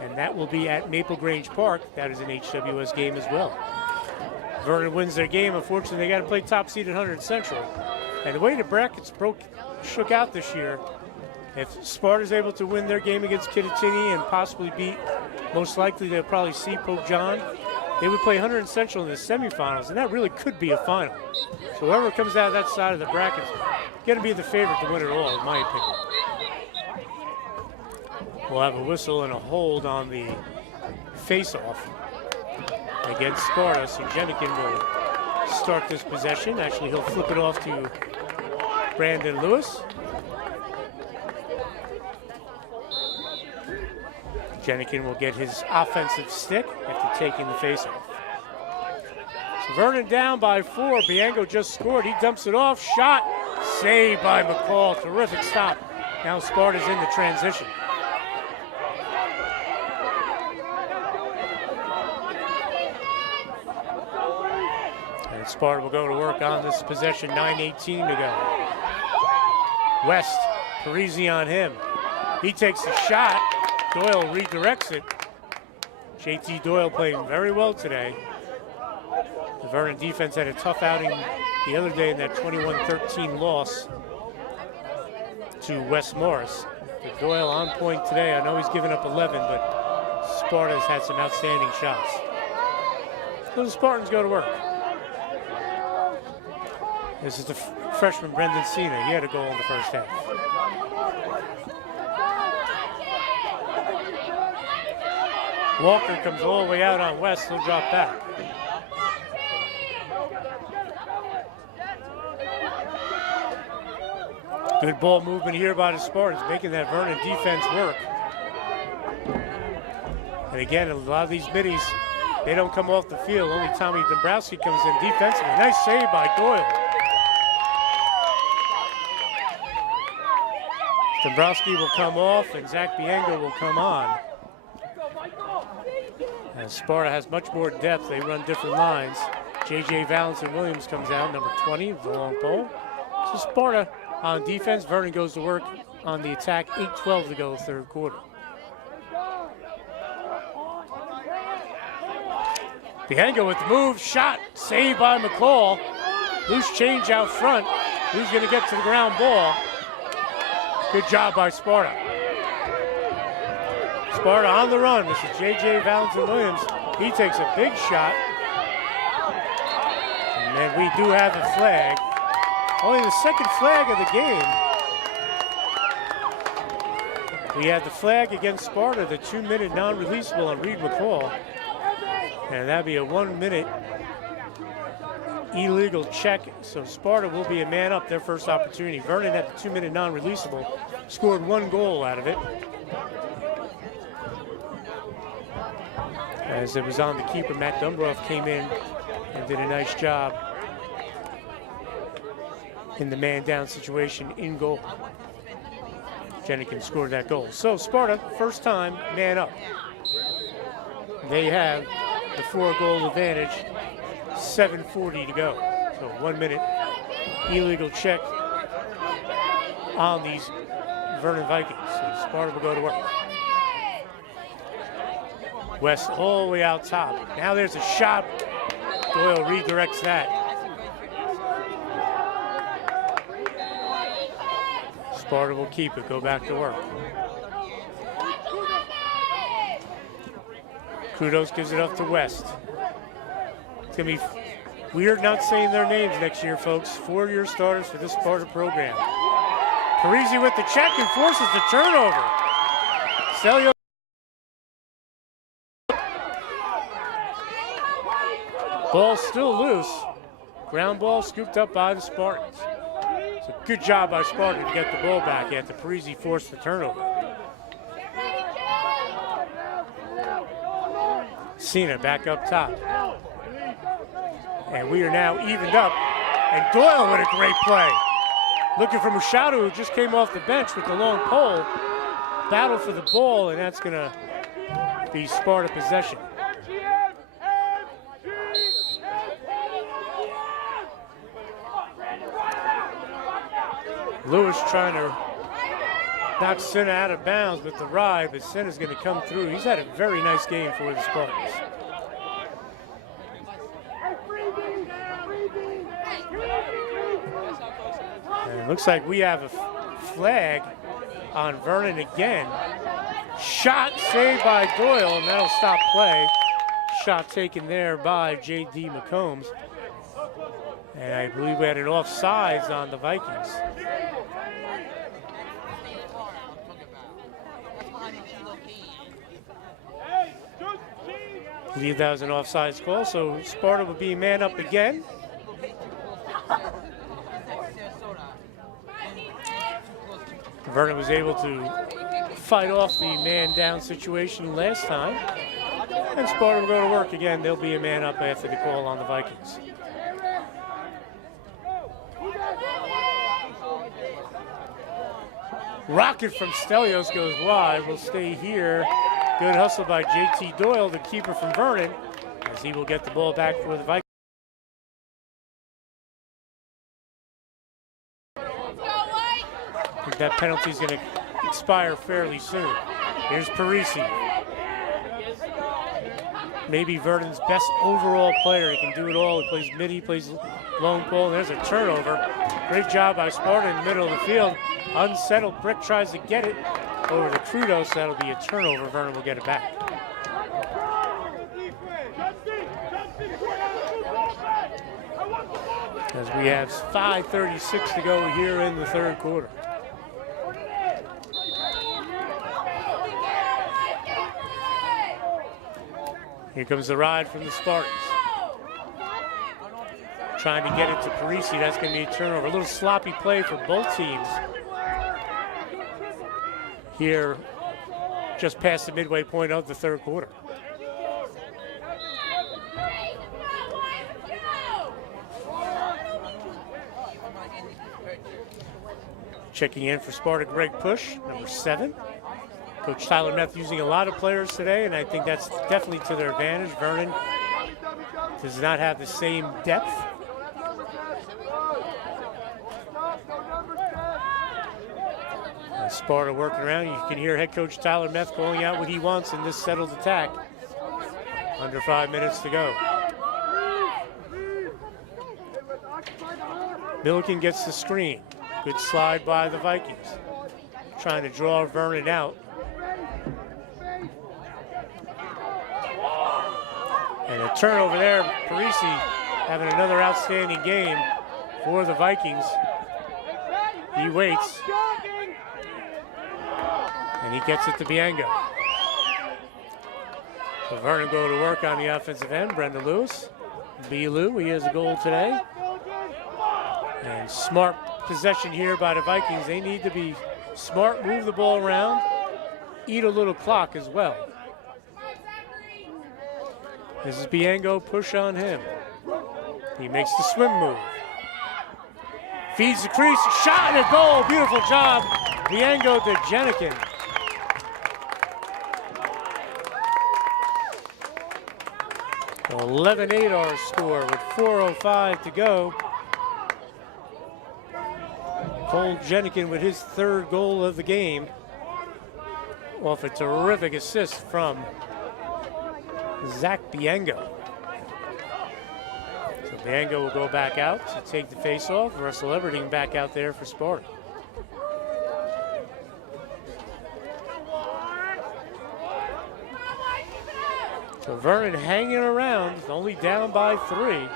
and that will be at Maple Grange Park. That is an HWS game as well. Vernon wins their game. Unfortunately, they got to play top-seeded 100 Central. And the way the brackets shook out this year, if Sparta's able to win their game against Kittatinny and possibly beat, most likely they'll probably see Pope John, they would play 100 Central in the semifinals, and that really could be a final. So whoever comes out of that side of the bracket is going to be the favorite to win it all, in my opinion. We'll have a whistle and a hold on the face-off against Sparta, so Jenikin will start this possession. Actually, he'll flip it off to Brandon Lewis. Jenikin will get his offensive stick after taking the face-off. So Vernon down by 4. Bianco just scored. He dumps it off. Shot. Saved by McCall. Terrific stop. Now Sparta's in the transition. And Sparta will go to work on this possession. 9:18 to go. West. Parisi on him. He takes the shot. Doyle redirects it. JT Doyle playing very well today. The Vernon defense had a tough outing the other day in that 21-13 loss to West Morris. But Doyle on point today. I know he's given up 11, but Sparta's had some outstanding shots. So the Spartans go to work. This is the freshman Brendan Cena. He had a goal in the first half. Walker comes all the way out on West. He'll drop back. Good ball movement here by the Spartans, making that Vernon defense work. And again, a lot of these middies, they don't come off the field. Only Tommy Dombrowski comes in defensively. Nice save by Doyle. Dombrowski will come off, and Zach Bianco will come on. And Sparta has much more depth. They run different lines. J.J. Valentin Williams comes out, number 20, with the long pole. So Sparta on defense. Vernon goes to work on the attack. 8:12 to go, third quarter. Bianco with the move. Shot. Saved by McCall. Loose change out front. Who's going to get to the ground ball? Good job by Sparta. Sparta on the run. This is J.J. Valentin Williams. He takes a big shot. And then we do have a flag. Only the second flag of the game. We had the flag against Sparta, the 2-minute non-releasable on Reed McCall. And that'd be a 1-minute illegal check. So Sparta will be a man up, their first opportunity. Vernon had the 2-minute non-releasable, scored 1 goal out of it. As it was on the keeper, Matt Dumbroff came in and did a nice job in the man-down situation in goal. Jenikin scored that goal. So Sparta, first time, man up. They have the 4-goal advantage, 7:40 to go. So 1-minute illegal check on these Vernon Vikings. So Sparta will go to work. West all the way out top. Now there's a shot. Doyle redirects that. Sparta will keep it, go back to work. Kudos gives it up to West. It's going to be weird not saying their names next year, folks. 4-year starters for this Sparta program. Parisi with the check and forces the turnover. Stelio. Ball still loose. Ground ball scooped up by the Spartans. So good job by Sparta to get the ball back after Parisi forced the turnover. Cena back up top. And we are now evened up. And Doyle with a great play. Looking for Machado, who just came off the bench with the long pole. Battle for the ball, and that's going to be Sparta possession. Lewis trying to knock Senna out of bounds with the ride, but Senna's going to come through. He's had a very nice game for the Spartans. And it looks like we have a flag on Vernon again. Shot saved by Doyle, and that'll stop play. Shot taken there by J.D. McCombs. And I believe we had an offsides on the Vikings. I believe that was an offsides call, so Sparta will be man up again. Vernon was able to fight off the man down situation last time. And Sparta will go to work again. They'll be a man up after the call on the Vikings. Rocket from Stelios goes wide. Will stay here. Good hustle by J.T. Doyle, the keeper from Vernon, as he will get the ball back for the Vikings. I think that penalty is going to expire fairly soon. Here's Parisi. Maybe Vernon's best overall player. He can do it all. He plays mid, he plays long ball. There's a turnover. Great job by Sparta in the middle of the field. Unsettled. Brick tries to get it over to Kudos. That'll be a turnover. Vernon will get it back. As we have 5:36 to go here in the third quarter. Here comes the ride from the Spartans. Trying to get it to Parisi. That's going to be a turnover. A little sloppy play for both teams. Here, just past the midway point of the third quarter. Checking in for Sparta, Greg Push, number 7. Coach Tyler Meth using a lot of players today, and I think that's definitely to their advantage. Vernon does not have the same depth. Sparta working around. You can hear head coach Tyler Meth calling out what he wants in this settled attack. Under 5 minutes to go. Milliken gets the screen. Good slide by the Vikings. Trying to draw Vernon out. And a turnover there. Parisi having another outstanding game for the Vikings. He waits. And he gets it to Biengo. So Vernon go to work on the offensive end. Brendan Lewis. B-Lou, he has a goal today. And smart possession here by the Vikings. They need to be smart, move the ball around, eat a little clock as well. This is Biengo, push on him. He makes the swim move. Feeds the crease, shot and a goal. Beautiful job. Biengo to Jenikin. So 11-8 our score with 4:05 to go. Cole Jenikin with his third goal of the game. off a terrific assist from Zach Biengo. So Biengo will go back out to take the face-off. Russell Everding back out there for Sparta. So Vernon hanging around, only down by 3.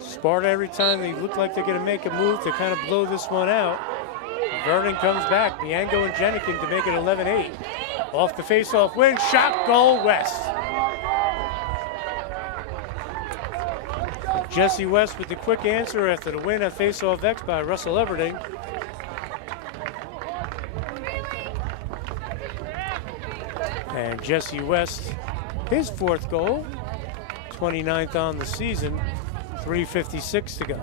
Sparta, every time they look like they're going to make a move to kind of blow this one out, Vernon comes back. Biengo and Jenikin to make it 11-8. Off the face-off win, shot, goal, West. Jesse West with the quick answer after the win at face-off X by Russell Everding. And Jesse West, his 4th goal, 29th on the season, 3:56 to go.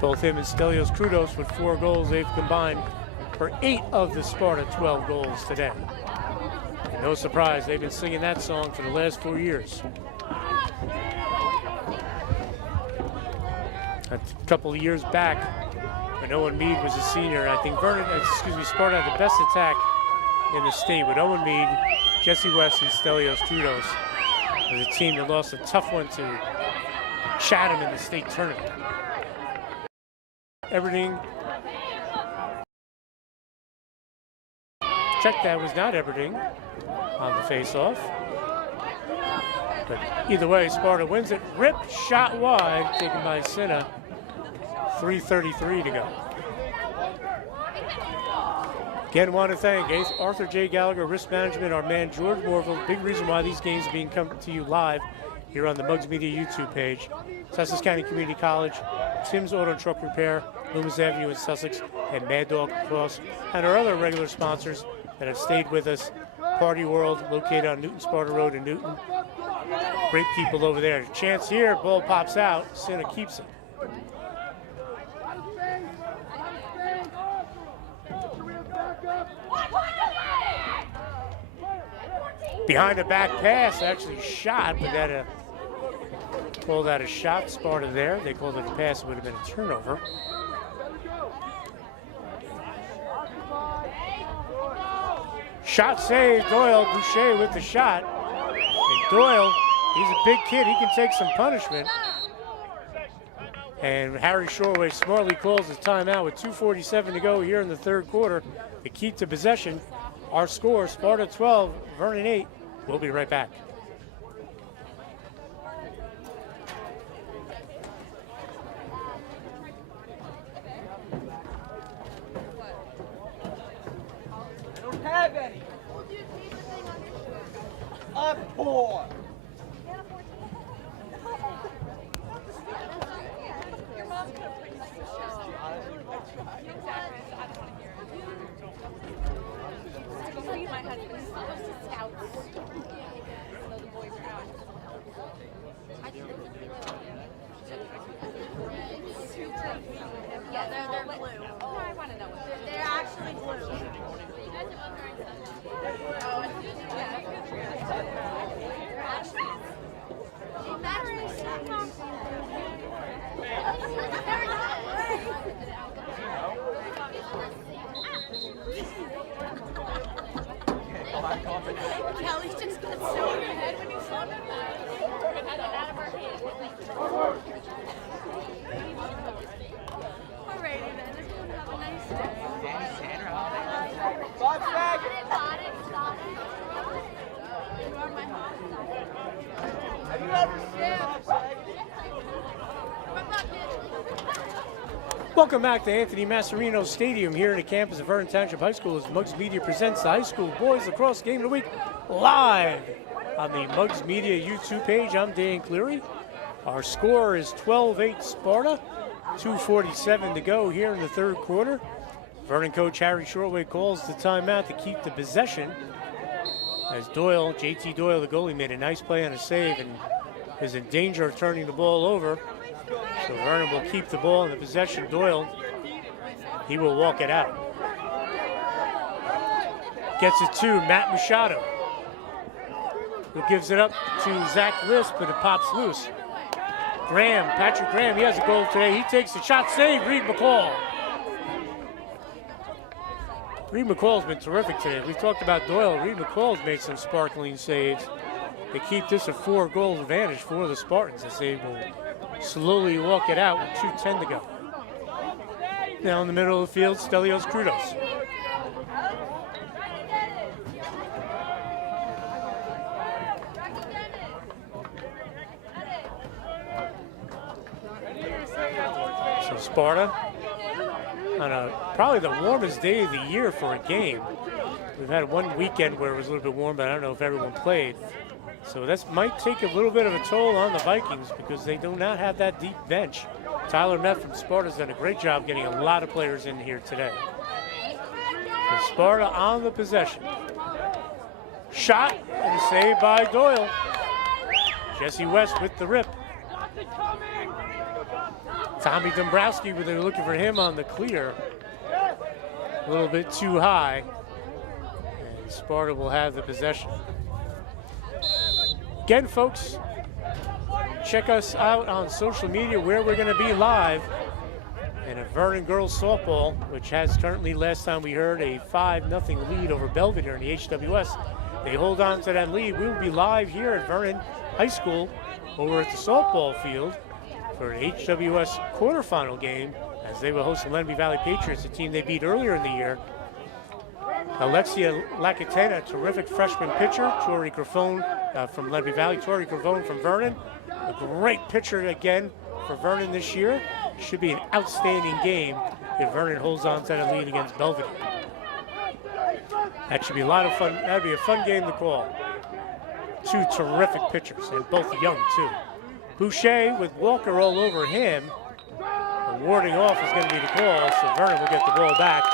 Both him and Stelios Krudos with 4 goals. They've combined for 8 of the Sparta 12 goals today. And no surprise, they've been singing that song for the last 4 years. A couple of years back, when Owen Mead was a senior, I think Sparta had the best attack in the state with Owen Mead, Jesse West, and Stelios Krudos. It was a team that lost a tough one to Chatham in the state tournament. Everding. Check, that was not Everding on the face-off. But either way, Sparta wins it. Rip, shot wide, taken by Sinna. 3:33 to go. Again, want to thank Arthur J. Gallagher, Risk Management, our man George Morville. Big reason why these games are being come to you live here on the Mugs Media YouTube page. Sussex County Community College, Tim's Auto and Truck Repair, Loomis Avenue in Sussex, and Mad Dog Lacrosse, and our other regular sponsors that have stayed with us. Party World, located on Newton Sparta Road in Newton. Great people over there. Chance here, ball pops out, Sinna keeps it. Behind the back pass, actually shot, but that called out a shot. Sparta there. They called it a pass. It would have been a turnover. Shot saved. Doyle, Boucher with the shot. And Doyle, he's a big kid. He can take some punishment. And Harry Shoreway smartly calls his timeout with 2:47 to go here in the 3rd quarter to keep the possession. Our score, Sparta 12, Vernon 8. We'll be right back. I don't have any. I'm poor. Your mom's gonna bring like a show. My husband is supposed to scout. So the boys are out. Yeah, they're blue. No, I want to know what they're actually blue. You guys are both wearing sunglasses. Oh, yeah. Kelly's just got so in her head when you saw me. It had it out of her hand. Alrighty then, everyone have a nice day. You are my hot. Have you ever seen Welcome back to Anthony Masserino Stadium here in the campus of Vernon Township High School as Mugs Media presents the High School Boys Lacrosse Game of the Week live on the Mugs Media YouTube page. I'm Dan Cleary. Our score is 12-8 Sparta, 2:47 to go here in the 3rd quarter. Vernon coach Harry Shoreway calls the timeout to keep the possession as Doyle, JT Doyle, the goalie, made a nice play on a save and is in danger of turning the ball over. So Vernon will keep the ball in the possession. Doyle, he will walk it out. Gets it to Matt Machado, who gives it up to Zach Lisp, but it pops loose. Graham, Patrick Graham, he has a goal today. He takes the shot, save, Reed McCall. Reed McCall's been terrific today. We've talked about Doyle. Reed McCall's made some sparkling saves. They keep this a 4-goal advantage for the Spartans as they will slowly walk it out with 2:10 to go. Now in the middle of the field, Stelios Krudos. So Sparta, on probably the warmest day of the year for a game. We've had one weekend where it was a little bit warm, but I don't know if everyone played. So that might take a little bit of a toll on the Vikings because they do not have that deep bench. Tyler Neff from Sparta's done a great job getting a lot of players in here today. So Sparta on the possession. Shot and saved by Doyle. Jesse West with the rip. Tommy Dombrowski, they're looking for him on the clear. A little bit too high. And Sparta will have the possession. Again, folks, check us out on social media where we're going to be live. And a Vernon girls softball, which has currently, last time we heard, a 5-0 lead over Belvedere in the HWS. They hold on to that lead. We will be live here at Vernon High School over at the softball field for an HWS quarterfinal game as they will host the Lenby Valley Patriots, a team they beat earlier in the year. Alexia Lacatena, terrific freshman pitcher. Tori Grafone from Lenby Valley. Tori Grafone from Vernon. A great pitcher again for Vernon this year. Should be an outstanding game if Vernon holds on to the lead against Belvedere. That should be a lot of fun. That would be a fun game to call. Two terrific pitchers, and both young too. Boucher with Walker all over him. The warding off is going to be the call, so Vernon will get the ball back.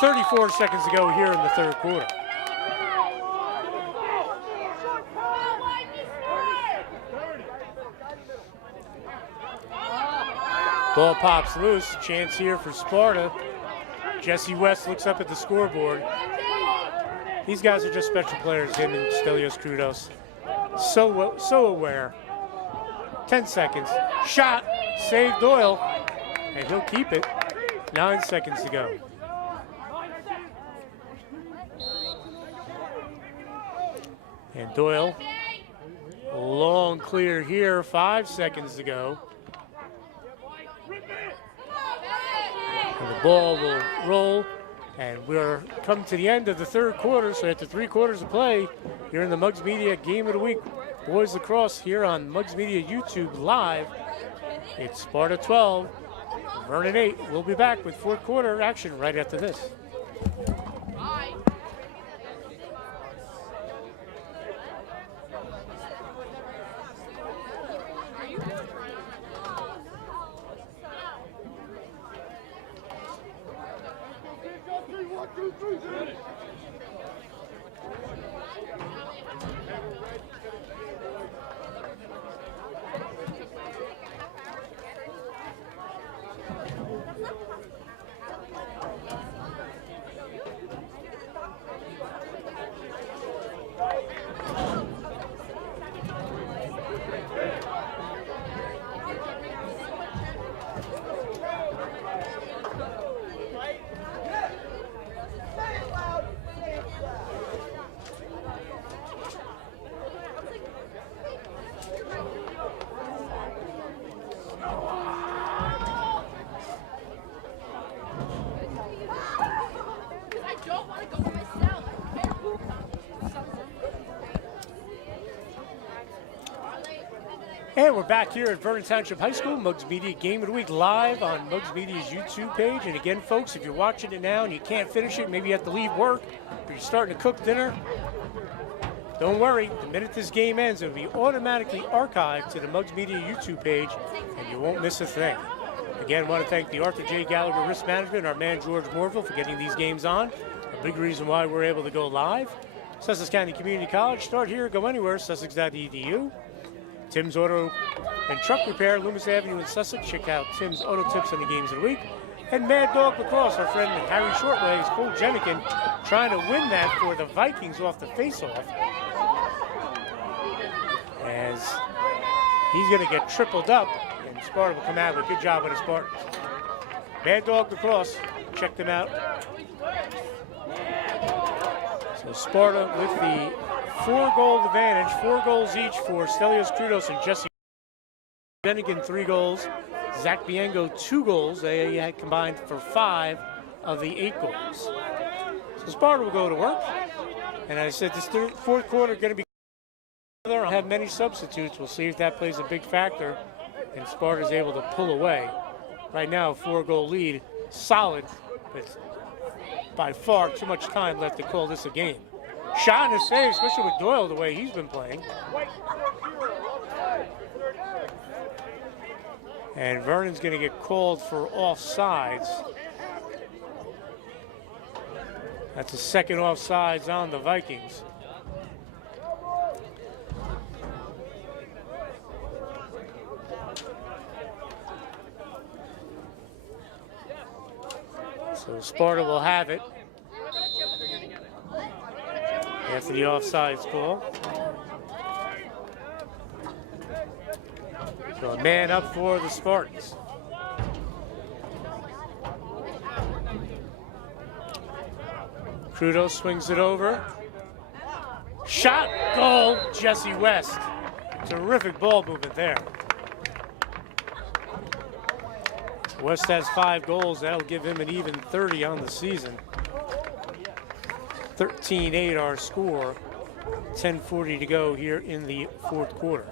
34 seconds to go here in the third quarter. Ball pops loose. Chance here for Sparta. Jesse West looks up at the scoreboard. These guys are just special players, him and Stelios Krudos. So aware. 10 seconds. Shot. Save Doyle. And he'll keep it. 9 seconds to go. And Doyle, long clear here, 5 seconds to go. And the ball will roll, and we're coming to the end of the third quarter, so after 3 quarters of play, here in the Muggs Media Game of the Week, Boys Lacrosse here on Muggs Media YouTube Live. It's Sparta 12, Vernon 8. We'll be back with fourth quarter action right after this. And we're back here at Vernon Township High School, Muggs Media Game of the Week, live on Muggs Media's YouTube page. And again, folks, if you're watching it now and you can't finish it, maybe you have to leave work, or you're starting to cook dinner, don't worry. The minute this game ends, it will be automatically archived to the Muggs Media YouTube page, and you won't miss a thing. Again, I want to thank the Arthur J. Gallagher Risk Management and our man George Morville for getting these games on. A big reason why we're able to go live. Sussex County Community College, start here, go anywhere, sussex.edu. Tim's Auto and Truck Repair, Loomis Avenue in Sussex. Check out Tim's Auto Tips on the Games of the Week. And Mad Dog Lacrosse, our friend Harry Shortlegs, Paul Jenikin, trying to win that for the Vikings off the face-off. As He's going to get tripled up, and Sparta will come out with a good job with the Spartans. Mad Dog Lacrosse, check them out. So Sparta with the 4-goal advantage, 4 goals each for Stelios Krudos and Jesse Bennigan, 3 goals. Zach Biengo, 2 goals. They had combined for 5 of the 8 goals. So Sparta will go to work. And I said this fourth quarter going to be I'll have many substitutes. We'll see if that plays a big factor and Sparta's able to pull away. Right now, 4-goal lead, solid, but by far too much time left to call this a game. Shot in his face, especially with Doyle the way he's been playing. And Vernon's going to get called for offsides. That's the second offsides on the Vikings. So Sparta will have it after the offsides call. So a man up for the Spartans. Krudos swings it over. Shot, goal, Jesse West. Terrific ball movement there. West has 5 goals. That'll give him an even 30 on the season. 13-8 our score. 10:40 to go here in the fourth quarter.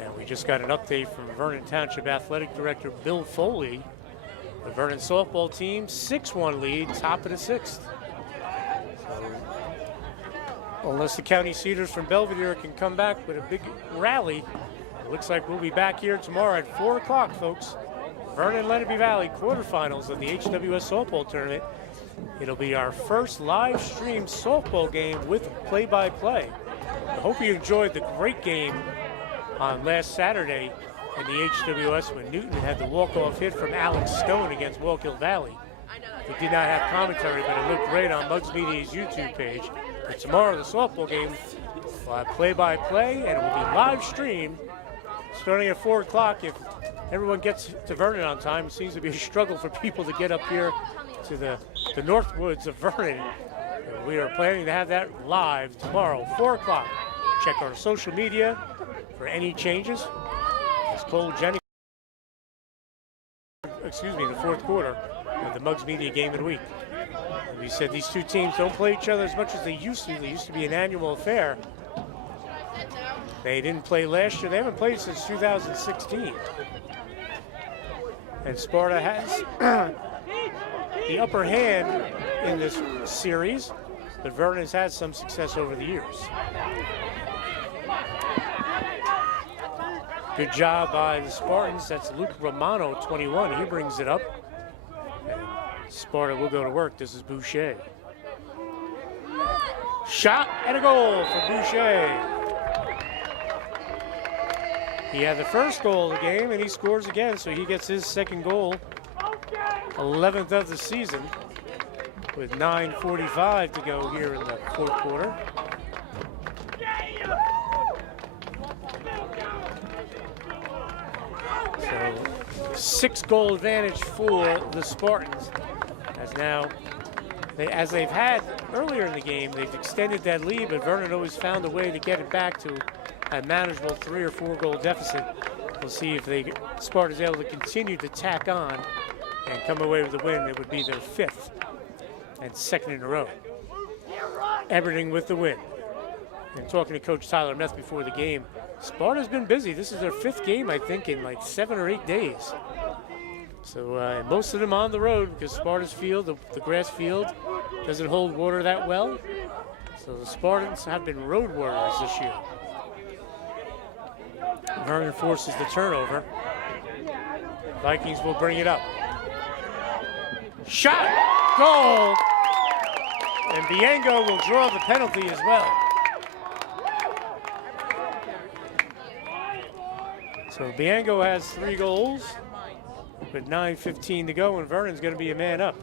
And we just got an update from Vernon Township Athletic Director Bill Foley. The Vernon softball team, 6-1 lead, top of the 6th. Unless the County Cedars from Belvedere can come back with a big rally, it looks like we'll be back here tomorrow at 4 o'clock, folks. Vernon Lenape Valley quarterfinals of the HWS softball tournament. It'll be our first live stream softball game with play-by-play. I hope you enjoyed the great game on last Saturday in the HWS when Newton had the walk-off hit from Alex Stone against Wallkill Valley. We did not have commentary, but it looked great on Muggs Media's YouTube page. But tomorrow, the softball game will have play-by-play, and it will be live streamed starting at 4 o'clock. If everyone gets to Vernon on time, it seems to be a struggle for people to get up here to the north woods of Vernon. We are planning to have that live tomorrow, 4 o'clock. Check our social media for any changes. It's Cole Jennings, in the fourth quarter of the Muggs Media Game of the Week. We said these two teams don't play each other as much as they used to. They used to be an annual affair. They didn't play last year. They haven't played since 2016. And Sparta has the upper hand in this series, but Vernon has had some success over the years. Good job by the Spartans. That's Luke Romano, 21. He brings it up. Sparta will go to work. This is Boucher. Shot and a goal for Boucher. He had the first goal of the game and he scores again, so he gets his second goal, 11th of the season, with 9:45 to go here in the fourth quarter. So 6-goal advantage for the Spartans. As they've had earlier in the game, they've extended that lead, but Vernon always found a way to get it back to a manageable 3 or 4 goal deficit. We'll see if Sparta's able to continue to tack on and come away with a win. It would be their 5th and 2nd in a row. Everything with the win. And talking to Coach Tyler Meth before the game, Sparta's been busy. This is their 5th game, I think, in like 7 or 8 days. So most of them on the road because Sparta's field, the grass field, doesn't hold water that well. So the Spartans have been road warriors this year. Vernon forces the turnover. Vikings will bring it up. Shot, goal, and Biengo will draw the penalty as well. So Biengo has 3 goals with 9:15 to go, and Vernon's going to be a man up.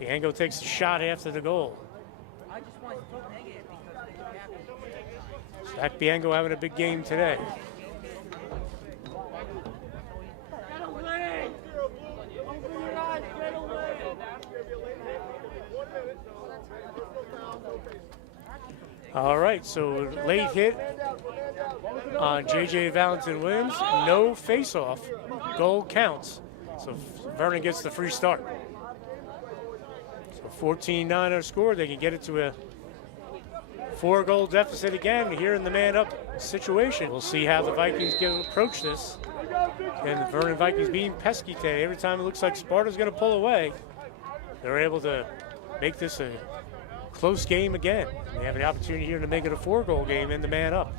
Biengo takes a shot after the goal. Zach Bianco having a big game today. All right, so late hit on J.J. Valentin Williams. No face-off. Goal counts. So Vernon gets the free start. So 14-9 our score. They can get it to a 4-goal deficit again here in the man-up situation. We'll see how the Vikings approach this. And the Vernon Vikings being pesky today. Every time it looks like Sparta's going to pull away, they're able to make this a close game again. They have an opportunity here to make it a 4-goal game in the man-up.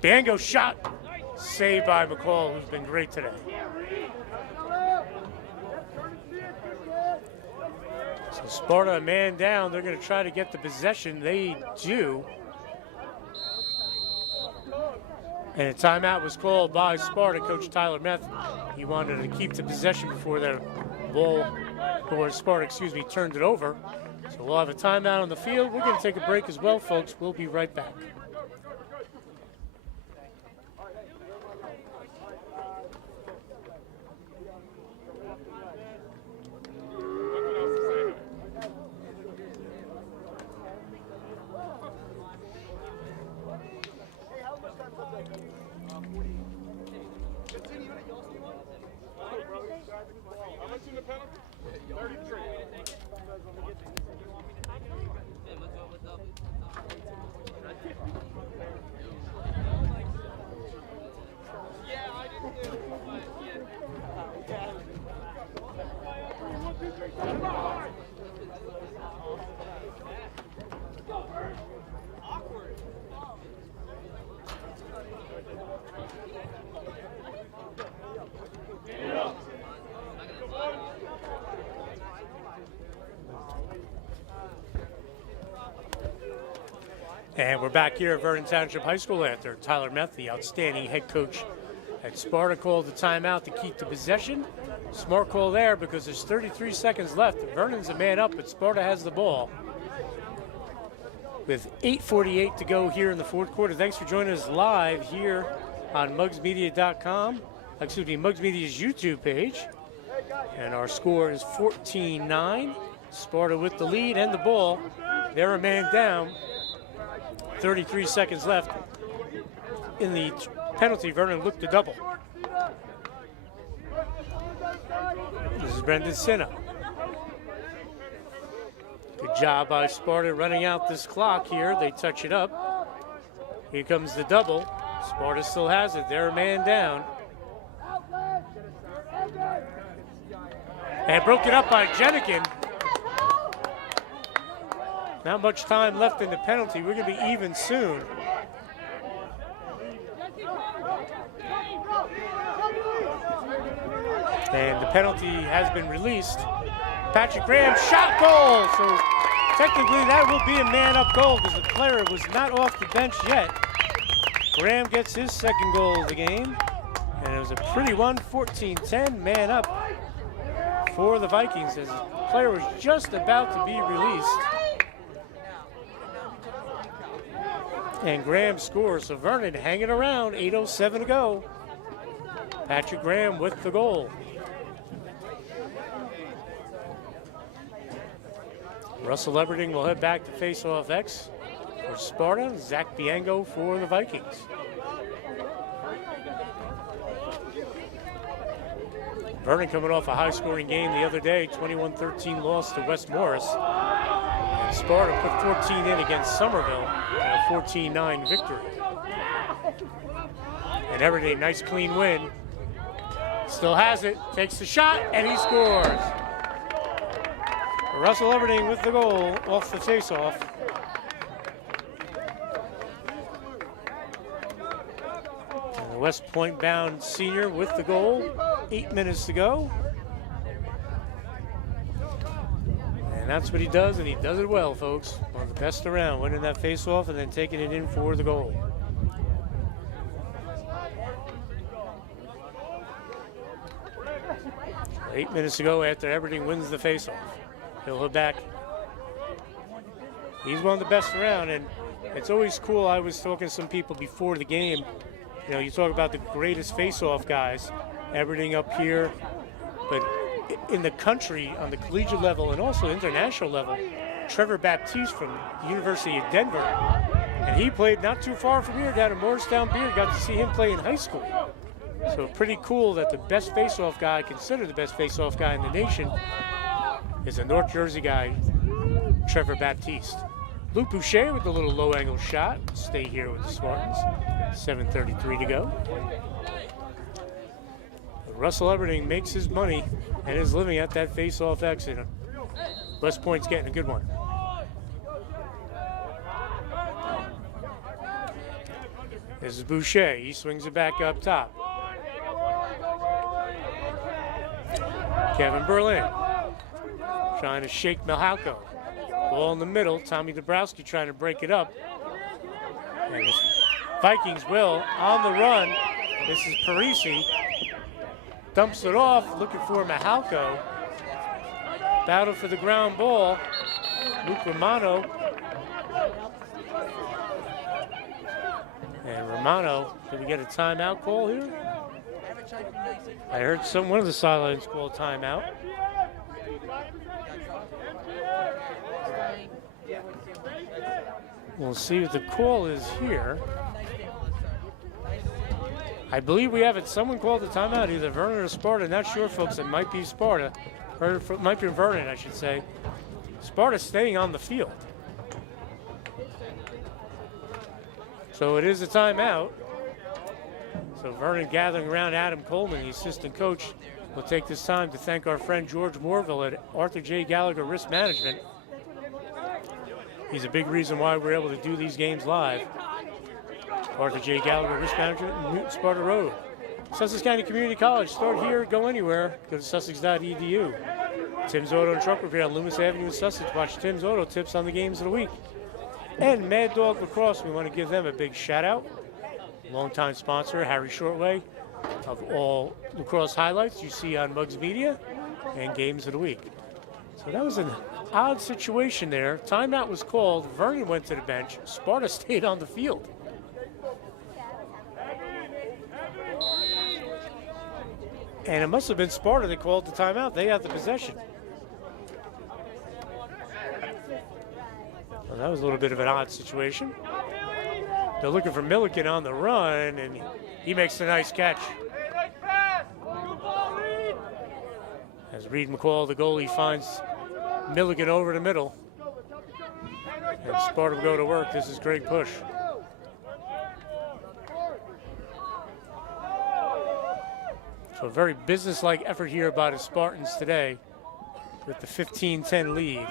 Bianco shot. Saved by McCall, who's been great today. So Sparta a man down. They're going to try to get the possession. They do. And a timeout was called by Sparta. Coach Tyler Meth, he wanted to keep the possession before their ball, or Sparta, excuse me, turned it over. So we'll have a timeout on the field. We're going to take a break as well, folks. We'll be right back. And we're back here at Vernon Township High School after Tyler Meth, the outstanding head coach at Sparta, called the timeout to keep the possession. Smart call there because there's 33 seconds left. Vernon's a man up, but Sparta has the ball with 8:48 to go here in the fourth quarter. Thanks for joining us live here on mugsmedia.com. Excuse me, Mugs Media's YouTube page. And our score is 14-9. Sparta with the lead and the ball. They're a man down. 33 seconds left. In the penalty, Vernon looked to double. This is Brendan Sinna. Good job by Sparta running out this clock here. They touch it up. Here comes the double. Sparta still has it. They're a man down. And broke it up by Jenikin. Not much time left in the penalty. We're going to be even soon. And the penalty has been released. Patrick Graham shot goal. So technically that will be a man-up goal because the player was not off the bench yet. Graham gets his second goal of the game. And it was a pretty one, 14-10, man up for the Vikings as the player was just about to be released. And Graham scores, so Vernon hanging around, 8:07 to go. Patrick Graham with the goal. Russell Everding will head back to face-off X for Sparta. Zach Bianco for the Vikings. Vernon coming off a high-scoring game the other day, 21-13 loss to West Morris. And Sparta put 14 in against Somerville in a 14-9 victory. And Everding, nice clean win. Still has it, takes the shot, and he scores. Russell Everding with the goal off the face-off. And the West Point-bound senior with the goal. 8 minutes to go. And that's what he does, and he does it well, folks. One of the best around, winning that face-off and then taking it in for the goal. So 8 minutes to go after Everding wins the face-off. He'll head back He's one of the best around, and it's always cool. I was talking to some people before the game. You know, you talk about the greatest face-off guys, everything up here, but in the country, on the collegiate level and also international level, Trevor Baptiste from the University of Denver, and he played not too far from here down in Morristown Beard. Got to see him play in high school. So pretty cool that the best face-off guy, considered the best face-off guy in the nation, is a North Jersey guy, Trevor Baptiste. Luke Boucher with the little low-angle shot. Stay here with the Spartans. 7:33 to go. Russell Everding makes his money and is living at that face-off exit. West Point's getting a good one. This is Boucher. He swings it back up top. Kevin Berlin trying to shake Milhalko. Ball in the middle. Tommy Dabrowski trying to break it up. And the Vikings will on the run. This is Parisi. Dumps it off, looking for Milhalko. Battle for the ground ball. Luke Romano. And Romano, did we get a timeout call here? I heard one of the sidelines call a timeout. We'll see what the call is here. I believe we have it. Someone called the timeout, either Vernon or Sparta. Not sure, folks. It might be Sparta. Or it might be Vernon, I should say. Sparta staying on the field. So it is a timeout. So Vernon gathering around Adam Coleman, the assistant coach. We'll take this time to thank our friend George Morville at Arthur J. Gallagher Risk Management. He's a big reason why we're able to do these games live. Arthur J. Gallagher Risk Management, Newton Sparta Road. Sussex County Community College. Start here, go anywhere. Go to sussex.edu. Tim's Auto and Truck Repair on Loomis Avenue in Sussex. Watch Tim's Auto Tips on the games of the week. And Mad Dog Lacrosse, we want to give them a big shout out. Longtime sponsor, Harry Shortway, of all lacrosse highlights you see on Muggs Media and games of the week. So that was an odd situation there. Timeout was called. Vernon went to the bench. Sparta stayed on the field. And it must have been Sparta that called the timeout. They had the possession. Well, that was a little bit of an odd situation. They're looking for Milliken on the run, and he makes a nice catch. As Reed McCall, the goalie, finds Milliken over the middle. And Sparta will go to work. This is Greg Push. So a very businesslike effort here by the Spartans today with the 15-10 lead.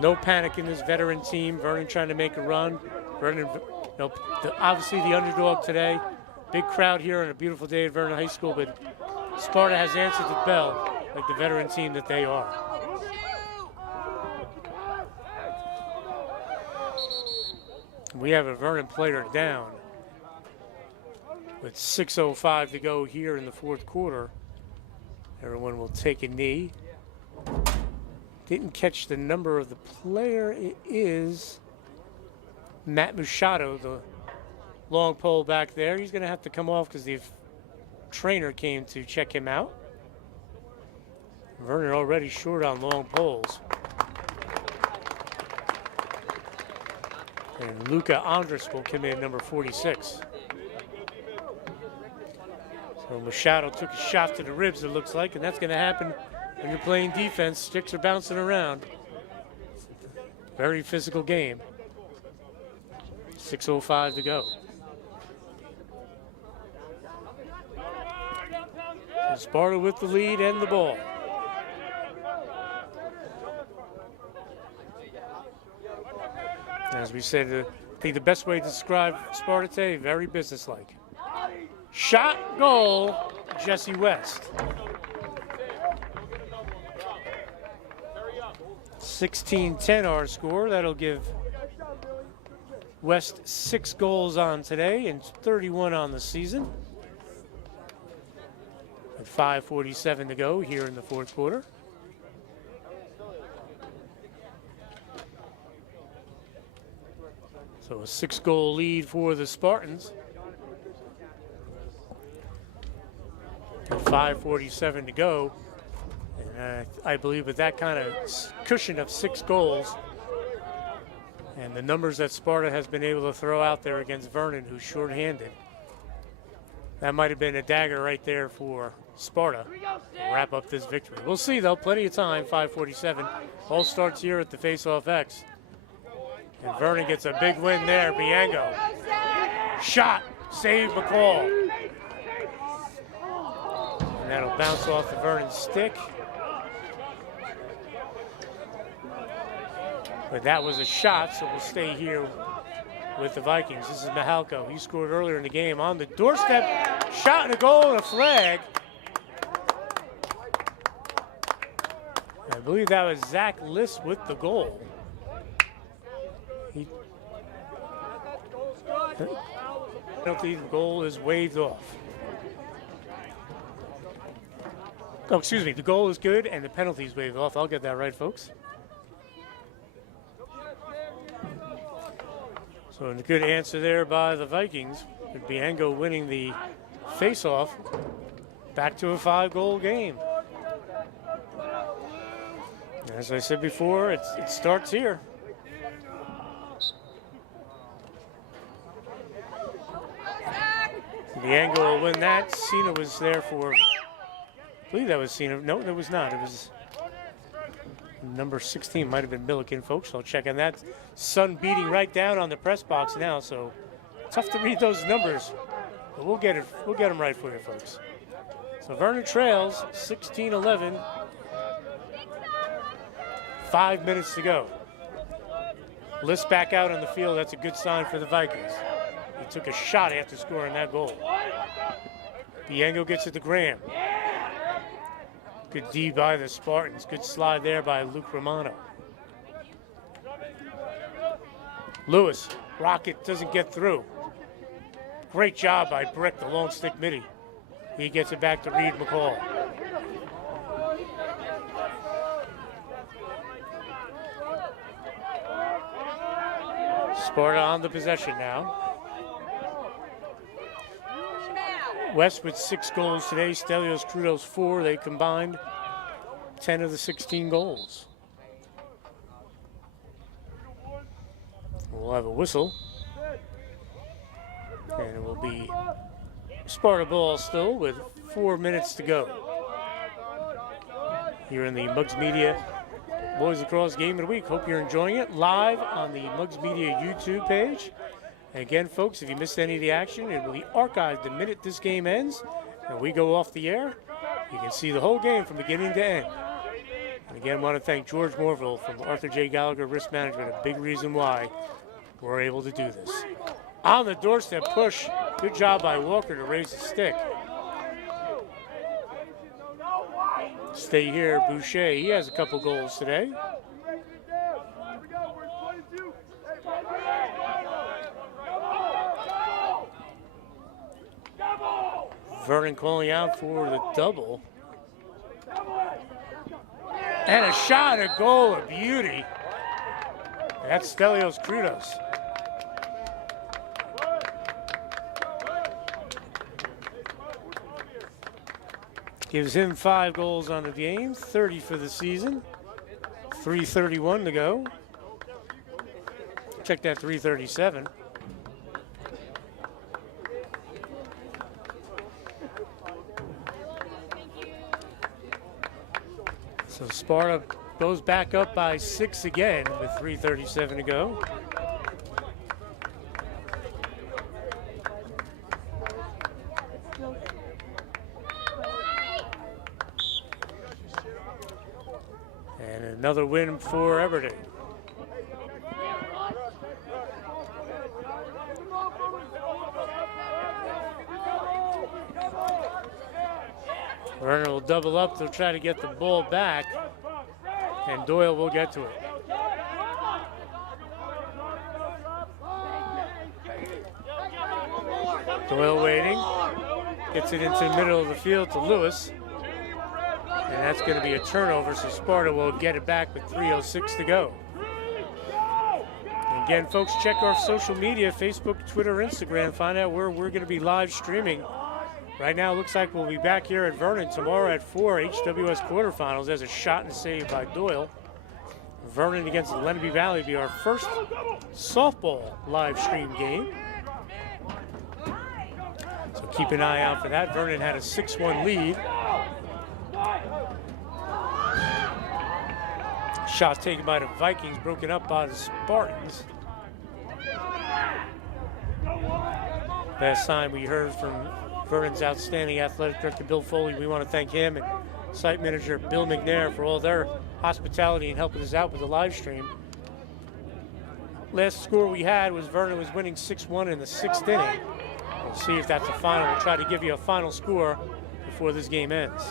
No panic in this veteran team. Vernon trying to make a run. Vernon, obviously the underdog today. Big crowd here on a beautiful day at Vernon High School, but Sparta has answered the bell like the veteran team that they are. We have a Vernon player down with 6:05 to go here in the fourth quarter. Everyone will take a knee. Didn't catch the number of the player. It is Matt Machado, the long pole back there. He's going to have to come off because the trainer came to check him out. Vernon already short on long poles. And Luca Andres will come in number 46. So Machado took a shot to the ribs, it looks like, and that's going to happen when you're playing defense. Sticks are bouncing around. Very physical game. 6:05 to go. So Sparta with the lead and the ball. As we said, I think the best way to describe Sparta today, very businesslike. Shot, goal, Jesse West. 16-10 our score. That'll give West 6 goals on today and 31 on the season. With 5:47 to go here in the fourth quarter. So a 6-goal lead for the Spartans. 5:47 to go. And I believe with that kind of cushion of 6 goals and the numbers that Sparta has been able to throw out there against Vernon, who's shorthanded, that might have been a dagger right there for Sparta to wrap up this victory. We'll see, though. Plenty of time, 5:47. All starts here at the face-off X. And Vernon gets a big win there. Biango. Shot. Save McCall. And that'll bounce off the Vernon stick. But that was a shot, so we'll stay here with the Vikings. This is Mihalko. He scored earlier in the game on the doorstep. Shot and a goal and a flag. I believe that was Zach Liss with the goal. Penalty goal is waved off. Oh, excuse me. The goal is good and the penalty is waved off. I'll get that right, folks. So a good answer there by the Vikings, with Biango winning the face-off. Back to a 5-goal game. As I said before, it starts here. Biango will win that. Cena was there for, I believe that was Cena. No, it was not. It was number 16, might have been Milliken, folks. I'll check on that. Sun beating right down on the press box now, so tough to read those numbers. But we'll get them right for you, folks. So Vernon trails 16-11. 5 minutes to go. Liss back out on the field. That's a good sign for the Vikings. He took a shot after scoring that goal. Biango gets it to Graham. Good D by the Spartans. Good slide there by Luke Romano. Lewis, Rocket doesn't get through. Great job by Brick, the long stick midi. He gets it back to Reed McCall. Sparta on the possession now. West with 6 goals today. Stelios Crudos 4. They combined 10 of the 16 goals. We'll have a whistle. And it will be Sparta ball still with 4 minutes to go. Here in the Muggs Media Boys Lacrosse Game of the Week. Hope you're enjoying it. Live on the Muggs Media YouTube page. And again, folks, if you missed any of the action, it will be archived the minute this game ends and we go off the air. You can see the whole game from beginning to end. And again, I want to thank George Morville from Arthur J. Gallagher Risk Management, a big reason why we're able to do this. On the doorstep push. Good job by Walker to raise the stick. Stay here, Boucher. He has a couple goals today. Vernon calling out for the double. And a shot, a goal, a beauty. That's Stelios Crudos. Gives him 5 goals on the game, 30 for the season. 3:31 to go. Check that 3:37. So Sparta goes back up by 6 again with 3:37 to go. And another win for Everton. Vernon will double up. They'll try to get the ball back, and Doyle will get to it. Doyle waiting. Gets it into the middle of the field to Lewis. And that's going to be a turnover, so Sparta will get it back with 3:06 to go. Again, folks, check our social media, Facebook, Twitter, Instagram. Find out where we're going to be live streaming. Right now, it looks like we'll be back here at Vernon tomorrow at 4, HWS quarterfinals. There's a shot and save by Doyle. Vernon against Lenape Valley will be our first softball live stream game. So keep an eye out for that. Vernon had a 6-1 lead. Shot taken by the Vikings, broken up by the Spartans. Last time we heard from Vernon's outstanding athletic director, Bill Foley. We want to thank him and site manager Bill McNair for all their hospitality and helping us out with the live stream. Last score we had was Vernon was winning 6-1 in the 6th inning. We'll see if that's the final. We'll try to give you a final score before this game ends.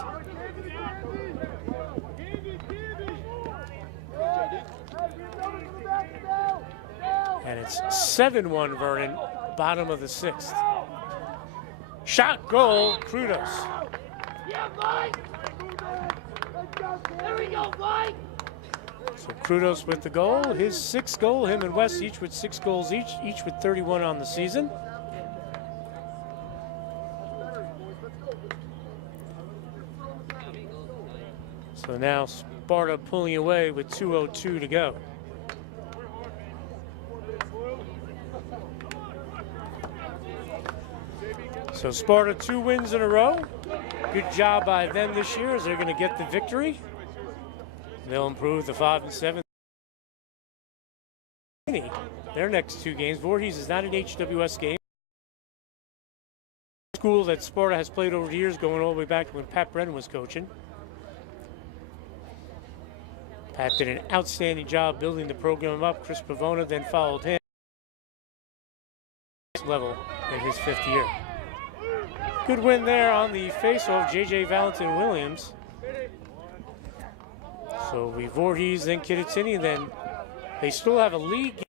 And it's 7-1 Vernon, bottom of the 6th. Shot, goal, Krudos. Yeah, Mike! There we go, Mike! So Krudos with the goal, his 6th goal, him and Wes each with 6 goals each with 31 on the season. So now Sparta pulling away with 2:02 to go. So Sparta 2 wins in a row. Good job by them this year as they're going to get the victory. They'll improve the 5-7. Their next 2 games. Voorhees is not an HWS game. School that Sparta has played over the years, going all the way back to when Pat Brennan was coaching. Pat did an outstanding job building the program up. Chris Pavona then followed him level in his 5th year. Good win there on the face-off, J.J. Valentin Williams. So we Voorhees, then Kittatinny, and then they still have a league game.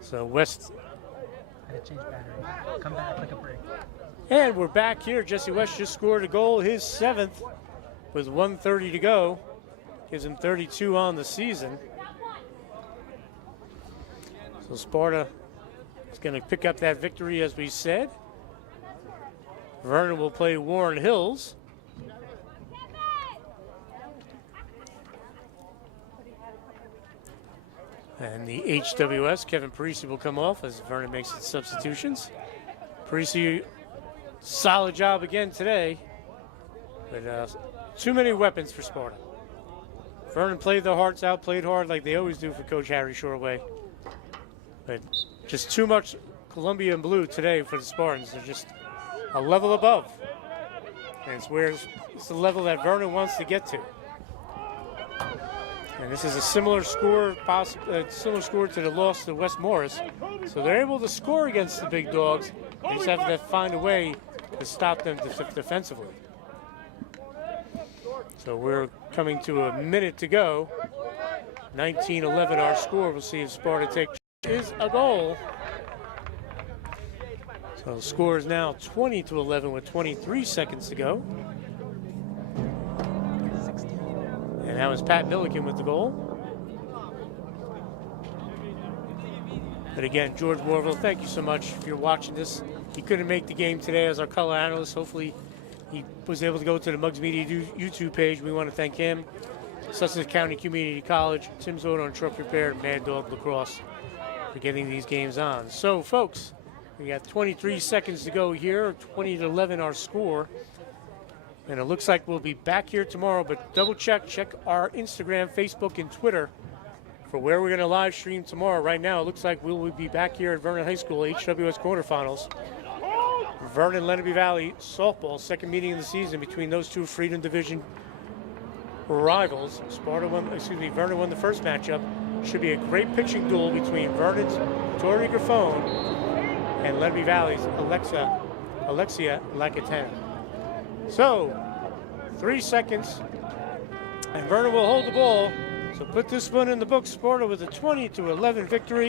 So West. Change battery. Come back like a break. And we're back here. Jesse West just scored a goal, his 7th, with 1:30 to go. Gives him 32 on the season. So Sparta is going to pick up that victory, as we said. Vernon will play Warren Hills. And the HWS, Kevin Parisi will come off as Vernon makes its substitutions. Parisi, solid job again today, but too many weapons for Sparta. Vernon played their hearts out, played hard like they always do for Coach Harry Shoreway. But just too much Columbia and blue today for the Spartans. They're just a level above. And it's the level that Vernon wants to get to. And this is a similar score, similar score to the loss to West Morris. So they're able to score against the big dogs. They just have to find a way to stop them defensively. So we're coming to a minute to go. 19-11 our score. We'll see if Sparta takes is a goal. So the score is now 20-11 with 23 seconds to go. And that was Pat Milliken with the goal. But again, George Morville, thank you so much if you're watching this. He couldn't make the game today as our color analyst. Hopefully he was able to go to the Muggs Media YouTube page. We want to thank him, Sussex County Community College, Tim's Auto and Truck Repair, and Mad Dog Lacrosse for getting these games on. So folks, we got 23 seconds to go here, 20-11 our score. And it looks like we'll be back here tomorrow, but check our Instagram, Facebook, and Twitter for where we're going to live stream tomorrow. Right now, it looks like we'll be back here at Vernon High School, HWS quarterfinals. Vernon Lenape Valley softball, 2nd meeting of the season between those 2 Freedom Division rivals. Vernon won the 1st matchup. Should be a great pitching duel between Vernon's Tori Graffone and Lenape Valley's Alexa Alexia Lacatan. So, 3 seconds, and Vernon will hold the ball. So put this one in the books, Sparta with a 20-11 victory.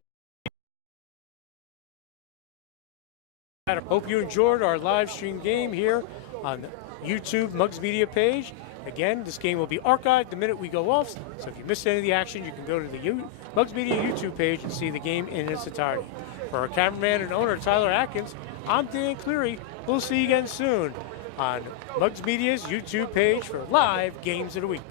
Hope you enjoyed our live stream game here on the YouTube Mugs Media page. Again, this game will be archived the minute we go off, so if you missed any of the action, you can go to the Mugs Media YouTube page and see the game in its entirety. For our cameraman and owner, Tyler Atkins, I'm Dan Cleary. We'll see you again soon on Mugs Media's YouTube page for live games of the week.